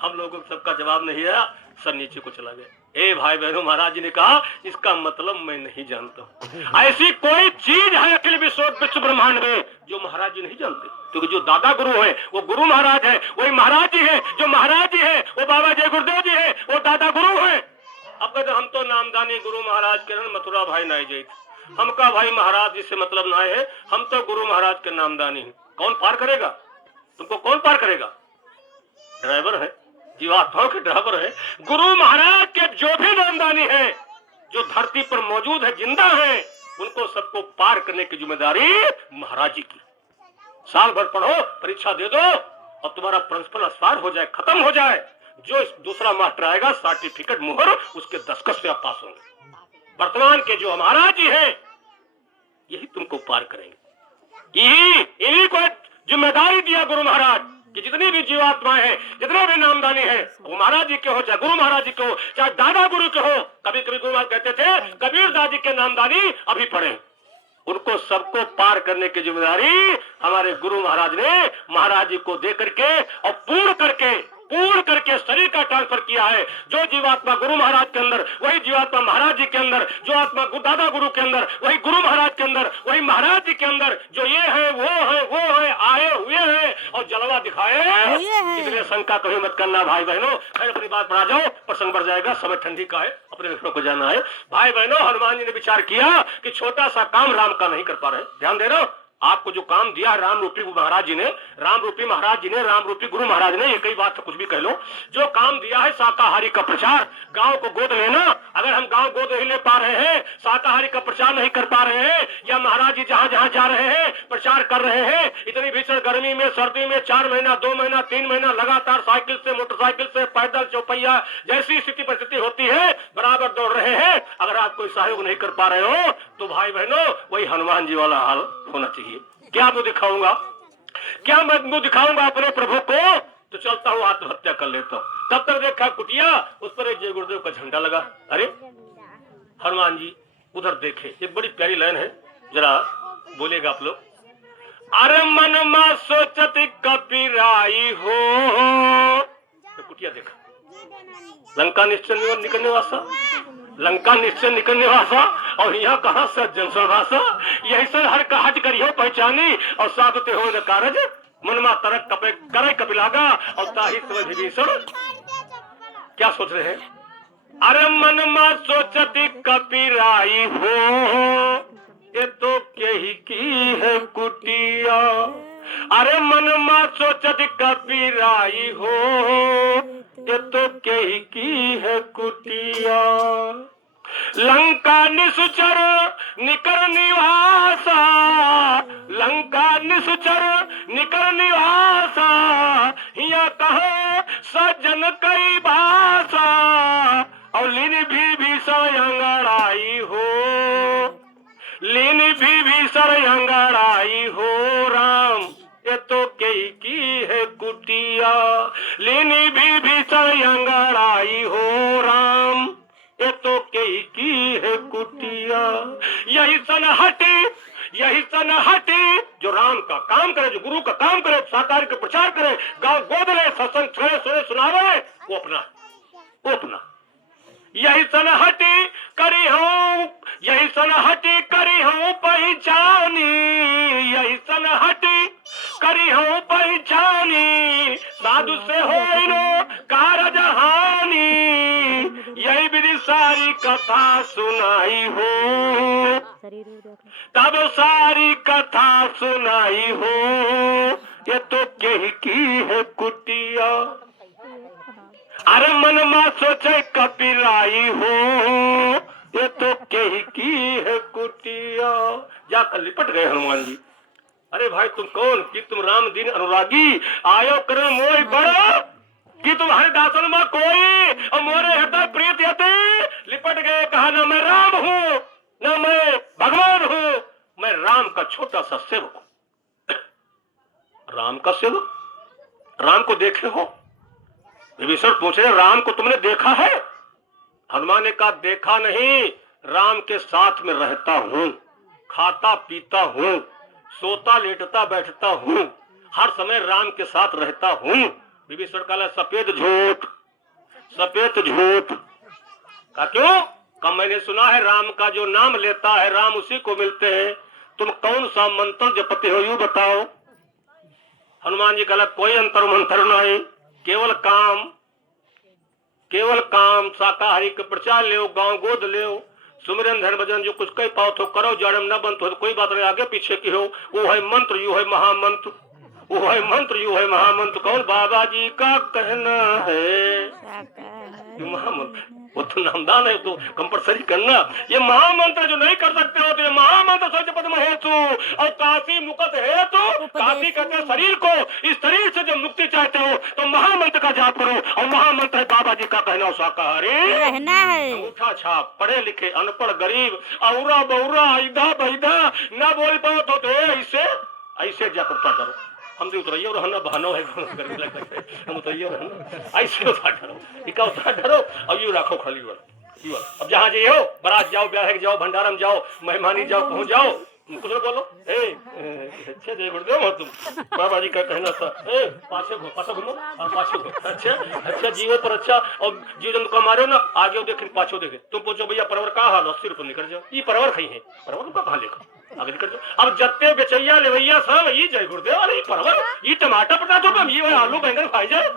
हम लोगों को सबका जवाब नहीं आया, सर नीचे को चला गया। ए भाई बहनों, महाराज जी ने कहा इसका मतलब मैं नहीं जानता। ऐसी कोई चीज है अखिल विश्व ब्रह्मांड में जो महाराज जी नहीं जानते, क्योंकि जो दादा गुरु है वो गुरु महाराज है, वही महाराज जी है। जो महाराज जी है वो बाबा जय गुरुदेव जी है, वो दादा गुरु है। अब कहते हम तो नामदानी गुरु महाराज के मथुरा भाई नाई जय, हमका भाई महाराज जी से मतलब ना है, हम तो गुरु महाराज के नामदानी हैं। कौन पार करेगा तुमको? कौन पार करेगा? ड्राइवर है, जीवात्माओं के ड्राइवर है। गुरु महाराज के जो भी नामदानी है, जो धरती पर मौजूद है, जिंदा है, उनको सबको पार करने की जिम्मेदारी महाराज जी की। साल भर पढ़ो, परीक्षा दे दो और तुम्हारा प्रिंसिपल अस्पार हो जाए, खत्म हो जाए, जो दूसरा मास्टर आएगा सर्टिफिकेट मुहर उसके दस्तखत से आप पास होंगे। वर्तमान के जो महाराज जी हैं यही तुमको पार करेंगे। यही को जिम्मेदारी दिया गुरु महाराज कि जितनी भी जीवात्माएं हैं, जितने भी नामदानी हैं, वो महाराज जी के हो, चाहे गुरु महाराज जी के हो, चाहे दादा गुरु के हो। कभी कभी गुरु महाराज कहते थे कबीर दादी के नामदानी अभी पढ़े, उनको सबको पार करने की जिम्मेदारी हमारे गुरु महाराज ने महाराज जी को दे करके और पूर्ण करके शरीर का ट्रांसफर किया है। जो जीवात्मा गुरु महाराज के अंदर, वही जीवात्मा महाराज जी के अंदर, जो आत्मा दादा गुरु के अंदर, वही गुरु महाराज के अंदर, वही महाराज जी के अंदर। जो ये है वो है आए हुए हैं और जलवा दिखाए। इसलिए शंका कभी मत करना भाई बहनों। अपनी बात बढ़ा जाओ, प्रसंग बढ़ जाएगा, समय ठंडी का है, अपने विषयों को जाना है। भाई बहनों, हनुमान जी ने विचार किया कि छोटा सा काम राम का नहीं कर पा रहे। ध्यान दे रहे हो, आपको जो काम दिया है राम रूपी महाराज जी ने, राम रूपी महाराज जी ने, राम रूपी गुरु महाराज ने, ये कई बात तो कुछ भी कह लो, जो काम दिया है शाकाहारी का प्रचार, गांव को गोद लेना। अगर हम गांव गोद नहीं ले पा रहे हैं, शाकाहारी का प्रचार नहीं कर पा रहे हैं, या महाराज जी जहां जहां जा रहे हैं प्रचार कर रहे हैं, इतनी भीषण गर्मी में, सर्दी में 4 महीना 2 महीना 3 महीना लगातार साइकिल से, मोटरसाइकिल से, पैदल, चौपैया, जैसी स्थिति परिस्थिति होती है बराबर दौड़ रहे हैं। अगर आप कोई सहयोग नहीं कर पा रहे हो तो भाई बहनों वही हनुमान जी वाला हाल होना चाहिए। क्या मुंह दिखाऊंगा, क्या मैं मुंह दिखाऊंगा अपने प्रभु को? तो चलता हूँ आत्महत्या कर लेता हूँ। तब तक देखा कुटिया, उस पर एक जय गुरुदेव का झंडा लगा। अरे हनुमान जी उधर देखे, एक बड़ी प्यारी लाइन है, जरा बोलेगा आप लोग। अरे मन में सोचती कपिराई हो, तो कुटिया देखा, लंका निश्चय निकलने वासा, लंका निश्चय निकलने वासा, और यहाँ कहा सज्जन भाषा, यही सर हर कहट करियो पहचानी और साधुते हो न कारज, मनमा तरक कपे करे कपिलागा और ताहि समय विभीषण। क्या सोच रहे हैं? अरे मन में सोचती कपिराई हो, ये तो कही की है कुटिया। अरे मन में सोचती कपिराई हो, ये तो कही की है कुटिया। लंका निसुचर निकर निवासा, लंका निसुचर निकर निवासा, या कहो सज्जन कई भाषा, और लीन भी भीषण अंगड़ाई हो, लीन भी भीषण अंगड़ाई हो। राम ये तो कुटिया, लेनी भी भीषण अंगड़ाई हो राम, ये तो कई की है कुटिया। यही सन हटे जो राम का काम करे, जो गुरु का काम करे, साकार का प्रचार करे, गांव गोद ले, सत्संग सुने सुनावे, वो अपना यही सन हटी करी हूँ पहचानी, यही सन हटी करी हूँ पहचानी, साधु से हो नो कारज हानि, यही विधि सारी कथा सुनाई हो, तब सारी कथा सुनाई हो, ये तो कही की है कुटिया। अरे मन में सोचे कपिलाई हो, ये तो कही की है कुटिया। जाकर लिपट गए हनुमान जी। अरे भाई तुम कौन कि तुम राम दीन अनुरागी, आयो कर मोह बड़ा कि तुम्हारे दासन में कोई और मोरे हृदय प्रीत यति। लिपट गए, कहा ना मैं राम हूँ ना मैं भगवान हूँ, मैं राम का छोटा सा सेवक हूँ। राम का सेवक? राम को देखे हो? विभीषण पूछ रहे राम को तुमने देखा है? हनुमान ने कहा देखा नहीं, राम के साथ में रहता हूँ, खाता पीता हूँ, सोता लेटता बैठता हूँ, हर समय राम के साथ रहता हूँ। विभीषण कहा सफेद झूठ का क्यों? कम मैंने सुना है राम का जो नाम लेता है राम उसी को मिलते हैं, तुम कौन सा मंत्र जपते हो यूं बताओ। हनुमान जी कहा कोई अंतर मंत्र नहीं, केवल काम शाकाहारी के प्रचार ले, गांव गोद ले, सुमिरन धन भजन जो कुछ कही पाओ तो करो, जड़म न बंद हो तो कोई बात नहीं, आगे पीछे की हो। वो है मंत्र, यू है महामंत्र, वो है मंत्र, यू है महामंत्र। कौन? बाबा जी का कहना है महामंत्र, वो तो नामदान है, तो कंपलसरी करना। ये महामंत्र जो नहीं कर सकते हो तो ये महामंत्र सोच पद में हेतु और काशी मुकत हेतु। काशी कहते शरीर को, इस शरीर से जब मुक्ति चाहते हो तो महामंत्र का जाप करो, और महामंत्र है बाबा जी का कहना शाकाहारी रहना है। अंगूठा छाप, पढ़े लिखे अनपढ़ गरीब, औरा बौरा इधा बैधा न बोल पाओ तो ऐसे जाकर करो। हम तो उतरिए और हन्ना बहानो है, हम उतरिए और हन्ना ऐसे उतार डरो, इका उतार डरो और यूं रखो खाली वाला। अब जहाँ जाइए हो, बारात जाओ, ब्याह जाओ, भंडारम जाओ, मेहमानी जाओ, पहुँच जाओ, कुछ ना बोलो अच्छा जय गुरुदेव हो तुम। बाबा जी का कहना था पाछे घूमो और पाछे घूमो। अच्छा जीवो पर अच्छा, और जीव जंतु को मारो ना, आगे देखे पाछो देखे। तुम पूछो भैया परवर का हाल, 80 रुपये निकल जाओ, ये परवर खाई है, परवर का कहा लेकर आगे निकल जाओ। अब जत्ते बेचैया लेवैया सब ये जय गुरुदेव, अरे परवर ये टमाटर पटा दो, ये आलू बैंगन खाई जाए,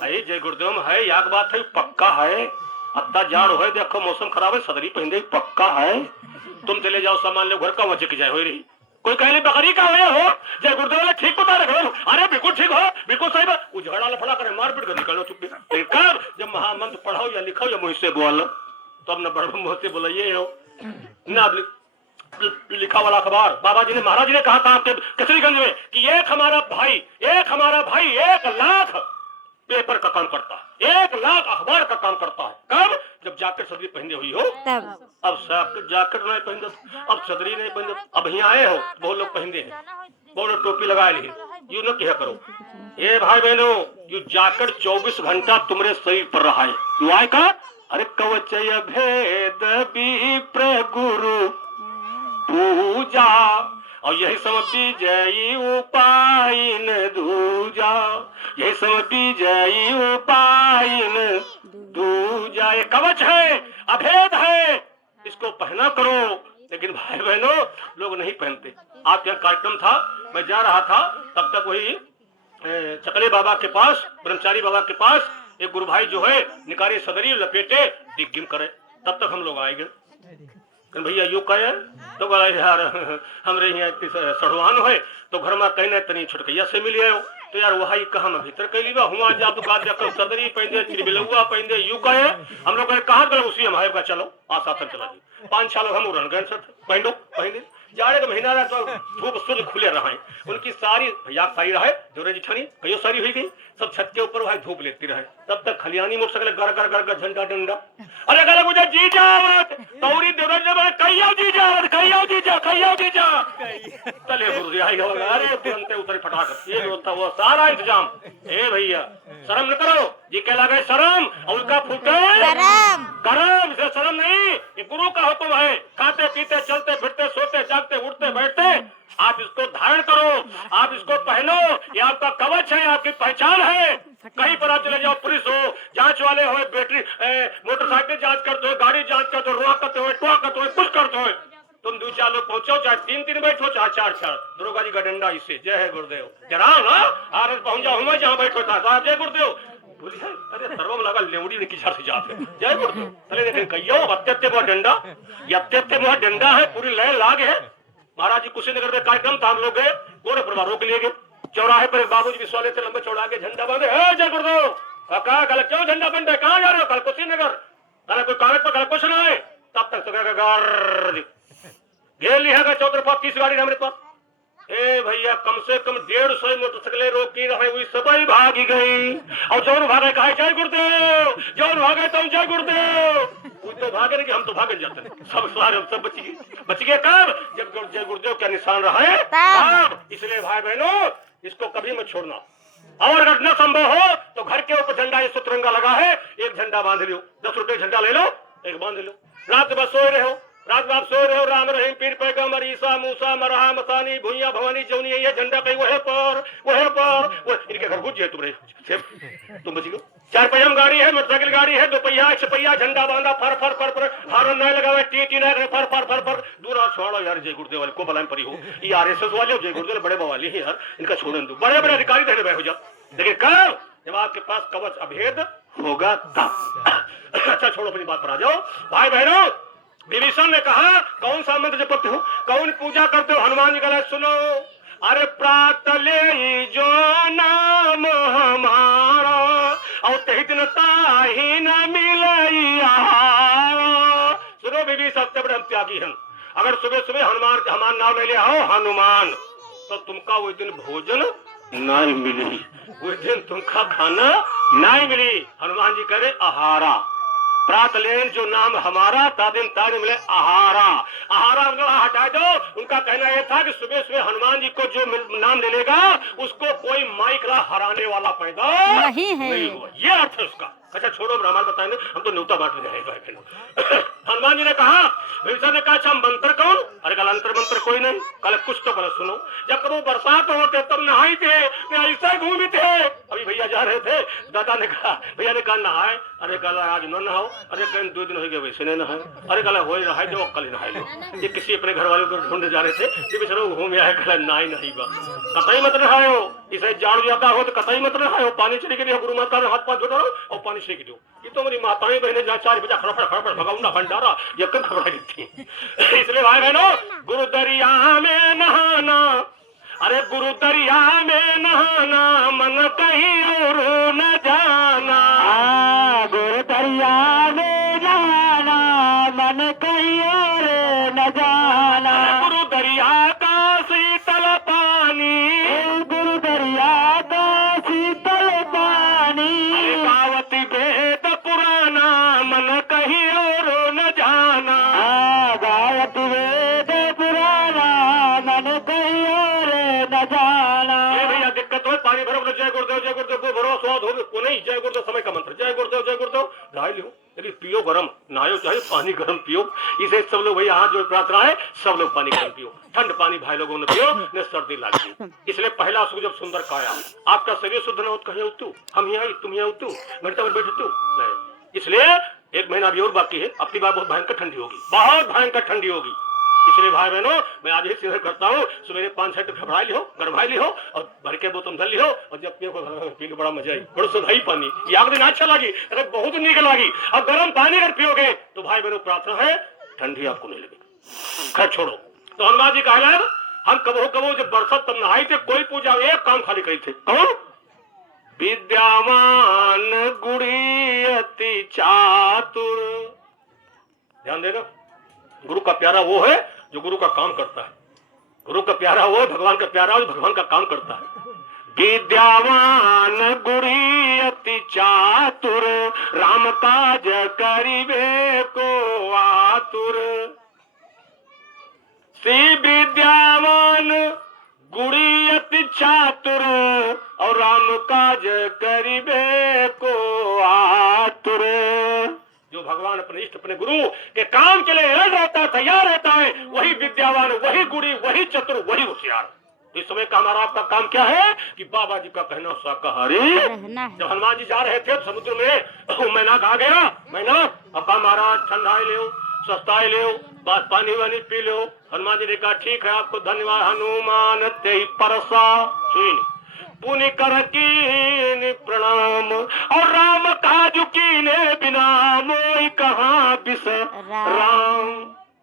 अरे जय गुरुदेव है याद बात है, पक्का है। अत्ता जाड़ हो, देखो मौसम खराब है, सदरी पहन पक्का है। तुम चले जाओ सामान ले घर का वजह की जाए हो रही, कोई कहले बकरी का हो, जय गुरुदेव ठीक बता रहे हो, अरे बिल्कुल ठीक हो, बिल्कुल सही बात। उझड़ा लफड़ा करे, मारपीट कर निकलो चुप्पी। कब जब महामंत्र पढ़ाओ या लिखाओ या मुझसे बोलो, तो अब न बड़ मुंह से बोलिए हो ना। लिखा वाला अखबार बाबा जी ने, महाराज जी ने कहा था आपके केसरीगंज में कि एक हमारा भाई 1 लाख पेपर का काम करता है, 1 लाख अखबार का काम करता है। कब? जब जैकेट सदरी पहने हुई हो तब। अब जैकेट नहीं पहनते, अब सदरी नहीं पहनते, अब यहाँ आए हो बहुत लोग पहनते हैं, बहुत लोग टोपी लगाए लिए, यू न क्या करो। ये भाई बहनों, यू जैकेट 24 घंटा तुम्हारे शरीर पर रहा है, यू आए का। अरे कवचय भेद विप्र गुरु पूजा, और यही सब विजयी उपायन दूजा, यही सब विजयी उपायन दूजा। ये कवच है, अभेद है, इसको पहना करो। लेकिन भाई बहनों लोग नहीं पहनते। आप यहाँ कार्यक्रम था, मैं जा रहा था, तब तक वही चकले बाबा के पास, ब्रह्मचारी बाबा के पास एक गुरु भाई जो है निकारे सदरी लपेटे डिग्गिम करे, तब तक हम लोग आए गए। भैया यू कहे तो यार हमरे यहाँ सड़वान है तो घर में कहीं ना तनी छुटकैया से मिल गए, तो यार वही कहा मैं भीतर कैली बा हुआ जा तो जाकर सदरी पहन चिरबिलुआ पहन दे, यू कहे हम लोग कहा गए उसी हम चलो आ साथ चला दी 5 साल हम रन गए पहन दो जाड़े का महीना रहा तो धूप सूर्य खुले रहे, उनकी सारी भैया सारी रहे जोरे जिठानी कई सारी हुई गई, सब छत के ऊपर भाई धूप लेती रहे, तब तक खलियानी मोटरसाइकिल घर घर घर घर झंडा डंडा। अरे गले मुझे जी जावत तौरी देवरा जब कहियो जी जावत कहियो जी जा तले गुरु आएगा। अरे तुरंत उतरे फटाक ये होता वो सारा इंतजाम। ए भैया शर्म न करो जी, क्या लगे शर्म उनका फूटे गरम से शर्म नहीं, ये गुरु का हुक्म है। खाते पीते चलते फिरते सोते जागते उठते बैठते आप इसको धारण करो, आप इसको पहनो, ये आपका कवच है, आपकी पहचान है। कहीं पर आप चले जाओ, पुलिस हो, जांच वाले हो, बैटरी मोटरसाइकिल जांच करते हो, गाड़ी जांच करते हो, रुआ करते हो, टुआ करते हो, कुछ करते हो, तुम 2-4 लोग पहुंचो, चाहे 3-3 बैठो, चाहे 4-4, दुर्गा जी का डंडा इससे जय है गुरुदेव जरा ना आर पहुंच जाओ मैं जहाँ बैठो था साहब जय गुरुदेव बोलिए। अरे सर्वम लगा लेवड़ी ने किधर से जाते जय गुरुदेव। चले देखें कहियो अत्यत्य वो डंडा, ये अत्यत्य वो डंडा है, पूरी लय लाग है। महाराज जी कुशीनगर में कार्यक्रम था, हम लोग गए, गोरे परिवारों के लिए गए, चौराहे पर बाबूजी विश्वाले से लंबे चौड़ा के झंडा बांधे, जय गुरुदेव। कहा कल क्यों झंडा बंद है, कहाँ जा रहे हो, कल कुशीनगर, कल कोई कागज पर कल कुछ ना है। तब तक तो घेर लिया गया 14-30 गाड़ी हमारे पास। ए भैया कम से कम 150 मोटरसाइकिलें रोकी रहे हुई सबई भागी गई, और जौन भागे कहा जय गुरुदेव, जौन भागे तो जय गुरुदेव। कोई तो भागे नहीं कि हम तो भागे जाते हैं, सब सारे हम सब बच गए कब जब जय गुरुदेव का निशान रहा है तब। इसलिए भाई बहनों इसको कभी मत छोड़ना, और अगर न संभव हो तो घर के ऊपर झंडा, ये तिरंगा लगा है, एक झंडा बांध लो, 10 रुपए झंडा ले लो, एक बांध लो। रात बस सोए रहे हो, रात बाप सो रहे हो, राम रहीम पीर पैगंबर ईसा मूसा मरहा मसानी भुइया भवानी जौनी ये झंडा कहीं वह पर वो इनके घर घुस जाए तुम बची गो। 4 पहिया गाड़ी है, मोटरसाइकिल गाड़ी है, 2 पहिया 1 पहिया, झंडा बांधा फर फर फर फर हारन नहीं लगा हुआ, टी ना फर फर फर फर दूर छोड़ो यार। जय गुरुदेव वाले को बलान परी हो, ये आरएसएस वाले हो, जय गुरुदेव बड़े बवाली है यार, इनका छोड़न दो, बड़े बड़े अधिकारी देने बैठ हो जाओ। लेकिन कब जब आपके पास कवच अभेद होगा तब। अच्छा छोड़ो अपनी बात पर आ जाओ भाई बहनों। विभीषण ने कहा कौन सा मंत्र जपते हो, कौन पूजा करते हो, हनुमान जी का सुनो। अरे प्रातले जो नाम हमारा और तही दिन ताही न मिलई आहारा। सुनो विभीषण सबसे बड़े हम त्यागी हैं, अगर सुबह सुबह हनुमान हमारा नाम ले लिया हो हनुमान तो तुमका वो दिन भोजन नहीं मिली, उस दिन तुमका खाना नहीं मिली। हनुमान जी करे आहारा, प्रात लेन जो नाम हमारा तादिन ताज मिले आहारा। आहारा हटा दो, उनका कहना यह था कि सुबह सुबह हनुमान जी को जो नाम ले लेगा उसको कोई माइकला हराने वाला पैदा नहीं हुआ, ये अर्थ है उसका। अच्छा छोड़ो ब्राह्मण बताएंगे, हम तो न्योता बांट जाएंगे। हनुमान जी ने कहा, विभीषण ने कहा अच्छा मंत्र कौन, अरे कल अंतर मंत्र कोई नहीं, कल कुछ तो कल सुनो। जब कभी बरसात होते तब नहाई थे, ऐसे घूमी थे। अभी भैया जा रहे थे, दादा ने कहा, भैया ने कहा नहाए, अरे कल आज न नहाओ, अरे कल 2 दिन हो गए वैसे नहीं नहाए, अरे कल हो रहा है जो कल नहाए लो। ये किसी अपने घर वालों को ढूंढ जा रहे थे कि बेचारा घूम आया, कल नहीं बा कतई मत नहायो, इसे जाड़ जाता हो तो कतई मत नहायो, पानी चली गई गुरु माता ने हाथ पाथ धो और पानी से दो। ये तो मेरी माताएं बहने जहाँ 4 बजा खड़पड़ खड़पड़ भगवना भंडारा यकन घबरा थी। इसलिए भाई बहनों गुरु दरिया में नहाना, अरे गुरु दरिया में नहाना मन कहीं और न जाना, गुरु दरिया में नहाना मन कहीं और न जाना। गुरु दरिया का शीतल पानी, गुरु दरिया का शीतल पानी, गावती वेद पुराना मन कहीं और न जाना, गावत वेद पुराना मन कहीं और न जाना। ये भैया दिक्कत हो पानी भरो जय गुरुदेव भरो स्वाद हो को नहीं, जय गुरुदेव समय का मंत्र जय गुरुदेव नहाई लो, लेकिन पियो गरम, नहायो चाहे पानी गरम पियो। इसे सब लोग भैया हाथ जो प्रार्थना है सब लोग पानी गरम पियो, ठंड पानी भाई लोगों ने पियो न सर्दी लगती। इसलिए पहला सुख जब सुंदर काया आपका शरीर शुद्ध न हो कहीं उतू, हम ही आई तुम ही उतू घंटा पर बैठे तू नहीं। इसलिए 1 महीना भी और बाकी है, अपनी बात बहुत भयंकर ठंडी होगी, बहुत भयंकर ठंडी होगी। इसलिए भाई बहनों मैं आज ही सीधे करता हूँ, सवेरे 5-6 घबराई लिहो, गरमाई लिहो और भर के बोतल धर लिहो, और जब पियो पी के बड़ा मजा आई, बड़ा सुधाई पानी ये आग दिन अच्छा लगी, अरे बहुत नीक लगी। और गर्म पानी अगर पियोगे तो भाई बहनों प्रार्थना है ठंडी आपको नहीं लगेगी। खैर छोड़ो, तो हनुमान जी कहला हम कबो जब बरसात तब नहाई थे, कोई पूजा एक काम खाली करी थे, कौन विद्यावान गुड़ी अति चातुर। ध्यान देना, गुरु का प्यारा वो है जो गुरु का काम करता है। गुरु का प्यारा हो, भगवान का प्यारा हो, भगवान का काम करता है। विद्यावान गुरी अति चातुर, राम काज करिबे को आतुर। श्री विद्यावान गुरी अति चातुर, और राम काज करिबे को आतुर। जो भगवान अपने इष्ट अपने गुरु के काम के लिए अड़ रहता है, तैयार रहता है, वही विद्यावान, वही गुरी, वही चतुर, वही होशियार। इस समय का हमारा आपका काम क्या है कि बाबा जी का कहना शाकाहारी। जब हनुमान जी जा रहे थे समुद्र में, मैनाक आ गया, मैनाक अपा महाराज ठंडाई ले, सस्ताई ले, बस पानी वानी पी लो। हनुमान जी ने कहा ठीक है, आपको धन्यवाद। हनुमान ते परसा सुन पुनि कर कीन प्रणाम, और राम काजु कीने बिना मोई कहाँ बिस राम।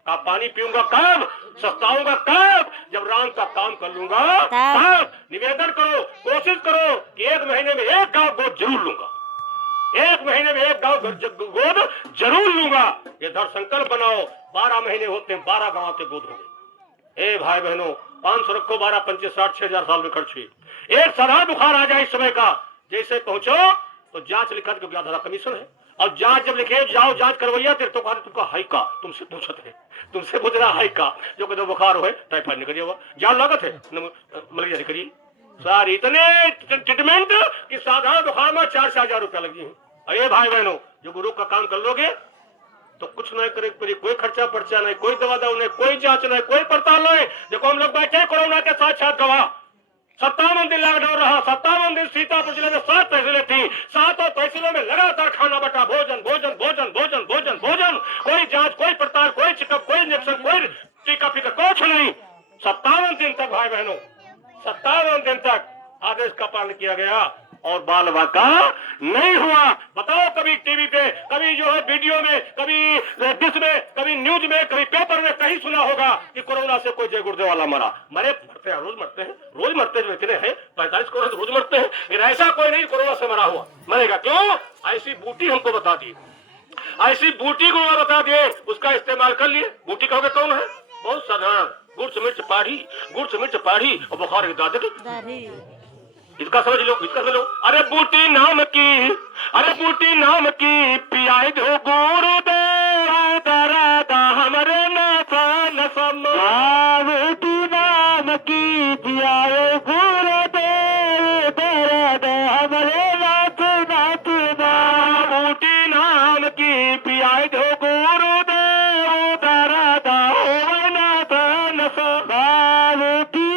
का पानी पीऊंगा कब, सस्ताऊंगा कब, जब राम का काम कर लूंगा तब। निवेदन करो, कोशिश करो कि 1 महीने में 1 गांव गोद जरूर लूंगा, 1 महीने में 1 गांव गोद जरूर लूंगा। ये दृढ़ संकल्प बनाओ। 12 महीने होते हैं, 12 गांव के गोद होंगे। ए भाई बहनों, 500 रखो, 12 पंचे 60, 6000 साल में खर्च हुई। एक साधारण बुखार आ जाए इस समय का, जैसे पहुंचो तो जांच लिखा, क्योंकि आधा कमीशन है। और जांच जब लिखे जाओ, जांच करवैया तेरे तो कहा तुमका हाई का, तुमसे पूछत है, तुमसे पूछ रहा हाई का, जो कहते बुखार हो टाइफाइड निकलिए हुआ, जान लागत है मलेरिया निकलिए सारी। इतने ट्रीटमेंट कि साधारण बुखार में 4-4 हजार रुपया लगी है। अरे भाई बहनों, जो गुरु का काम कर लोगे तो कुछ नहीं करे, कोई खर्चा पर्चा नहीं, कोई दवा दाव नहीं, कोई जांच नहीं, कोई पड़ताल नहीं। देखो हम लोग बैठे कोरोना के साथ गवाह, 57 दिन लॉकडाउन रहा, 57 दिन सीतापुर जिले में 7 तहसीलें थी, 7 तहसीलों में लगातार खाना बटा, भोजन भोजन भोजन भोजन भोजन भोजन, कोई जांच, कोई पड़ताल, कोई चेकअप, कोई इंजेक्शन, कोई टीका फीका, कुछ नहीं। 57 दिन तक भाई बहनों, 57 दिन तक आदेश का पालन किया गया और बाल बाका नहीं हुआ। बताओ, कभी टीवी पे, कभी जो है वीडियो में, कभी डिश में, कभी न्यूज में, कभी पेपर में कहीं सुना होगा कि कोरोना से कोई जय गुरुदेव वाला मरा? मरे, मरते हैं, रोज मरते हैं, रोज मरते जो इतने हैं 45 करोड़ रोज मरते हैं, लेकिन ऐसा कोई नहीं कोरोना से मरा हुआ मरेगा। क्यों? ऐसी बूटी हमको बता दी, ऐसी बूटी को बता दिए, उसका इस्तेमाल कर लिए। बूटी कहोगे कौन है? बहुत साधारण, गुड़ मिर्च पाढ़ी, गुड़ मिर्च पाढ़ी और बुखार की दादी। इसका समझ लो, इसका समझ लो। अरे बूटी नाम की, अरे बूटी नाम की पियाई दो गुरुदेव, दरादा हमरे नसन सम। बूटी नाम की पियाए गुरुदेव, दरादा हमरे नाथ नाथ नाम। बूटी नाम की पियाई दो गुरुदेव, दरादा हमरे नसन सम। बूटी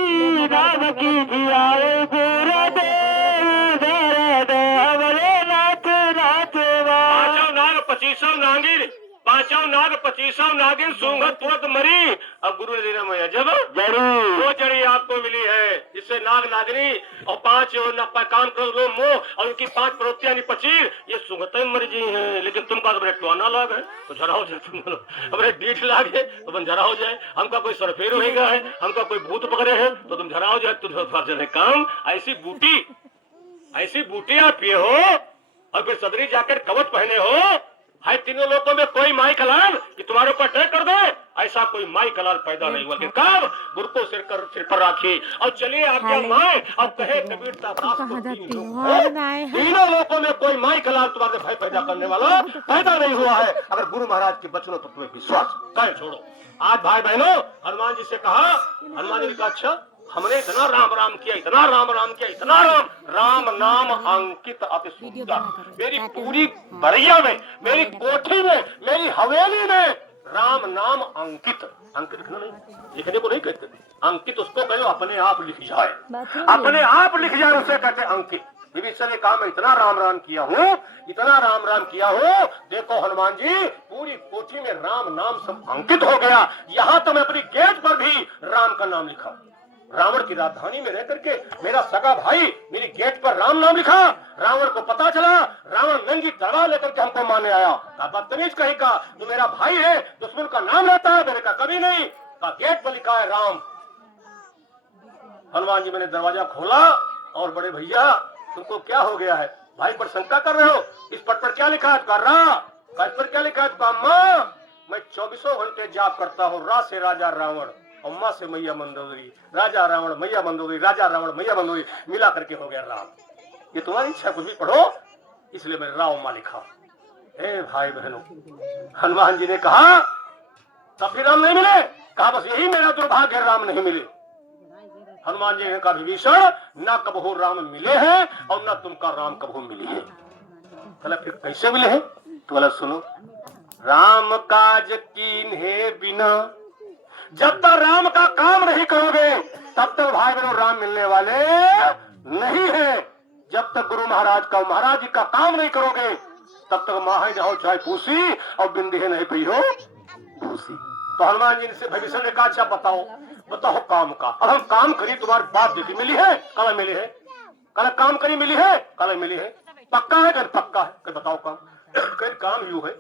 नाम की पियाए पांचों नाग 25 नागिन सूंघत तुरंत मरी। अब गुरु ने देना मैं जब जरूर वो जड़ी आपको मिली है, जिससे नाग नागिनी और 5 काम करो मोह और उनकी 5 प्रवृत्तियां पचीर, ये सूंघते ही मर जी है। लेकिन तुम का तो टोना लाग है तो झरा हो जाए, तुम अब डीठ लाग है तो बंझरा हो जाए, हमका कोई सरफेर होगा है, हमका कोई भूत पकड़े है तो तुम झरा हो जाए, तुम काम। ऐसी बूटी आप पिए हो और फिर सदरी जैकेट कवच पहने हो, है तीनों लोगों में कोई माई कलाल कि तुम्हारे ऊपर अटैक कर दे, ऐसा कोई माई कलाल पैदा नहीं हुआ। लेकिन कब गुरु को सिर पर राखी और चलिए आज्ञा माए और कहे कबीरता तीनों लोगों में कोई माई कलाल तुम्हारे भय पैदा करने वाला पैदा नहीं हुआ है। अगर गुरु महाराज के वचनों पर तुम्हें विश्वास कहे छोड़ो। आज भाई बहनों, हनुमान जी से कहा, हनुमान जी ने कहा अच्छा हमने इतना राम राम किया, इतना राम राम किया, इतना राम नाम अंकित अति सुंदर। मेरी पूरी बरैया में, मेरी कोठी में, मेरी हवेली में राम नाम अंकित। अंकित लिखना नहीं, लिखने को नहीं कहते, अंकित उसको कहो अपने आप लिख जाए, अपने आप लिख जाए, उसे कहते अंकित। विभीषण ने कहा मैं इतना राम राम किया हूँ, इतना राम राम किया हूँ, देखो हनुमान जी पूरी कोठी में राम नाम सब अंकित हो गया। यहाँ तो मैं अपनी गेट पर भी राम का नाम लिखा। रावण की राजधानी में रह करके मेरा सगा भाई मेरी गेट पर राम नाम लिखा। रावण को पता चला, रावण नंगी तलवार लेकर के हमको मारने आया। कहा बदतमीज कहीं का, तू मेरा भाई है, दुश्मन का नाम लेता है? मैंने कहा कभी नहीं। कहा गेट पर लिखा है राम। हनुमान जी मैंने दरवाजा खोला और बड़े भैया तुमको क्या हो गया है, भाई पर शंका कर रहे हो, इस पट पर क्या लिखा है? कर रहा इस पर क्या लिखा है? अम्मा मैं 24 घंटे जाप करता हूँ, रा से राजा रावण और माँ से मैया मंदोदरी, राजा रावण मैया मंदोदरी, राजा रावण मैया मंदोदरी मिला करके हो गया राम। ये तुम्हारी इच्छा, कुछ भी पढ़ो, इसलिए मैंने राम माँ लिखा। ए भाई बहनों, हनुमान जी ने कहा तब भी राम नहीं मिले, कहा बस यही मेरा दुर्भाग्य, राम नहीं मिले। हनुमान जी ने कहा विभीषण, ना कबहू राम मिले हैं और ना तुमका राम कबहू मिली है। कहला फिर कैसे मिले हैं? तो बोला सुनो, राम काज कीन्हे बिना, जब तक राम का काम नहीं करोगे तब तक भाई बहनों राम मिलने वाले नहीं है। जब तक गुरु महाराज का, महाराज जी का काम नहीं करोगे तब तक माहे जाओ चाहे पूसी और बिंदी है नहीं पी हो भूसी। तो हनुमान जी से विभीषण ने कहा अच्छा बताओ, बताओ काम का। अब हम काम करी, तुम्हारी बात देखी मिली है, कल मिली है, कल काम करी मिली है, कल मिली है, पक्का है कल पक्का है, कल बताओ काम। कल काम यूं है,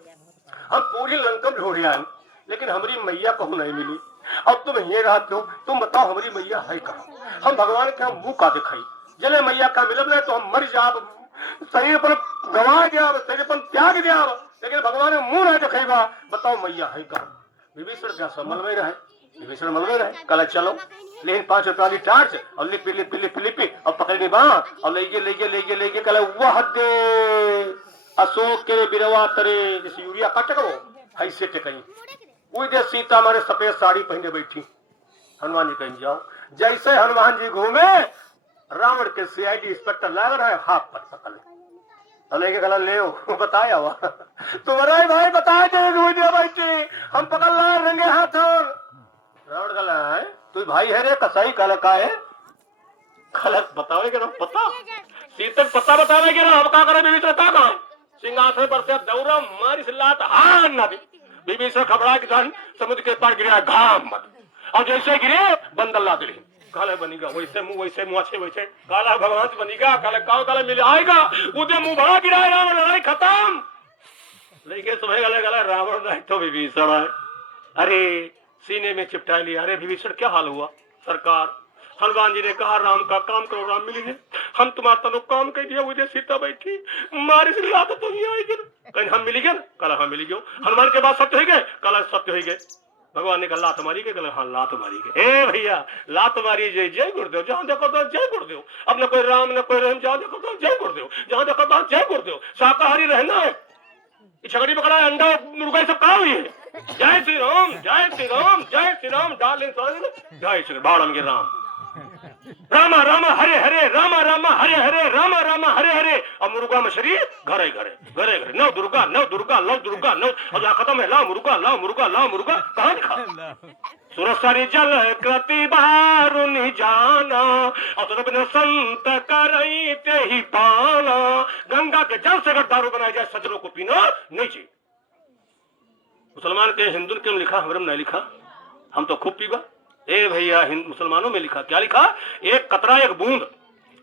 हम पूरी लंका ढूंढ आए लेकिन हमारी मैया कहूं नहीं मिली। अब तुम ये रहते हो, तुम बताओ हमारी मैया है कहाँ? हम भगवान के मुंह का दिखाई, जले मैया का मिलब नहीं तो हम मर जाब, शरीर पर गंवा दिया, शरीर पर त्याग दिया, लेकिन भगवान ने मुंह नहीं दिखेगा, बताओ मैया है कहाँ? विभीषण क्या समझ में रहे, विभीषण मल में रहे। कल चलो लेकिन 5 रुपया वाली टार्च और लिपि लिपि लिपि लिपि और पकड़नी बाँ और ले कल वह दे अशोक के बिरवा तरे, जैसे यूरिया कट वो ऐसे टेकई वही दे सीता हमारे सफेद साड़ी पहने बैठी। हनुमान जी कहीं जाओ, जैसे हनुमान जी घूमे रावण के सीआईडी इंस्पेक्टर लग रहा है हाथ पर पकड़ लेके गला ले बताया हुआ तुम्हारा भाई बताए थे बैठी, हम पकड़ ला रंगे हाथ। रावण गला है तू भाई है रे कसाई कल का है, गलत बतावे ना पता सीतक पता बतावे ना हम का करे विभीषण का काम सिंहासन पर से दौरा मारी से लात हां ना दे। विभीषण खबरा के धन समुद्र के पार गिरा घाम मत, और जैसे गिरे बंदर ला दिले, काला बनेगा वैसे मुंह अच्छे वैसे काला भगवान से बनेगा, काला काव काला मिल आएगा उधर मुंह भरा गिरा रावण, लड़ाई खत्म। लेकिन सुबह गला रावण नहीं तो विभीषण है। अरे सीने में चिपटा लिया। अरे विभीषण क्या हाल हुआ? सरकार हनुमान जी ने कहा राम का काम करो, राम मिली है, हम तुम्हारा तनु काम कर दिया, उधर सीता बैठी मारी से लात तो नहीं आएगी, कहीं हम मिली गए, कल हम मिली गयो। हनुमान के बाद सत्य हो गए, कल सत्य हो गए। भगवान ने कहा लात मारी के, कल हाँ लात मारी के। ए भैया लात मारी जय जय गुरुदेव, जहाँ देखो तो जय गुरुदेव, अब न कोई राम न कोई रहीम, जहाँ देखो तो जय गुरुदेव, जहाँ देखो तो जय गुरुदेव। शाकाहारी रहना है, छगड़ी पकड़ा है, अंडा मुर्गा सब कहा हुई है। जय श्री राम जय श्री राम जय श्री राम डाल जय श्री बाण के राम रामा रामा हरे हरे रामा रामा हरे हरे रामा रामा हरे हरे। और मुर्गा मछली घरे घरे घरे घरे नौ दुर्गा नौ दुर्गा नौ दुर्गा नौ, और जहाँ खत्म है ला मुर्गा ला मुर्गा ला मुर्गा, कहाँ लिखा? सुरसरी जल कृति बारुनि जाना, और संत करई ते ही पाना। गंगा के जल से अगर दारू बनाया जाए सज्जनों को पीना नहीं चाहिए। मुसलमान के हिंदू क्यों लिखा, हमरम नहीं लिखा, हम तो खूब पीबा। ए भैया मुसलमानों में लिखा, क्या लिखा? एक कतरा एक बूंद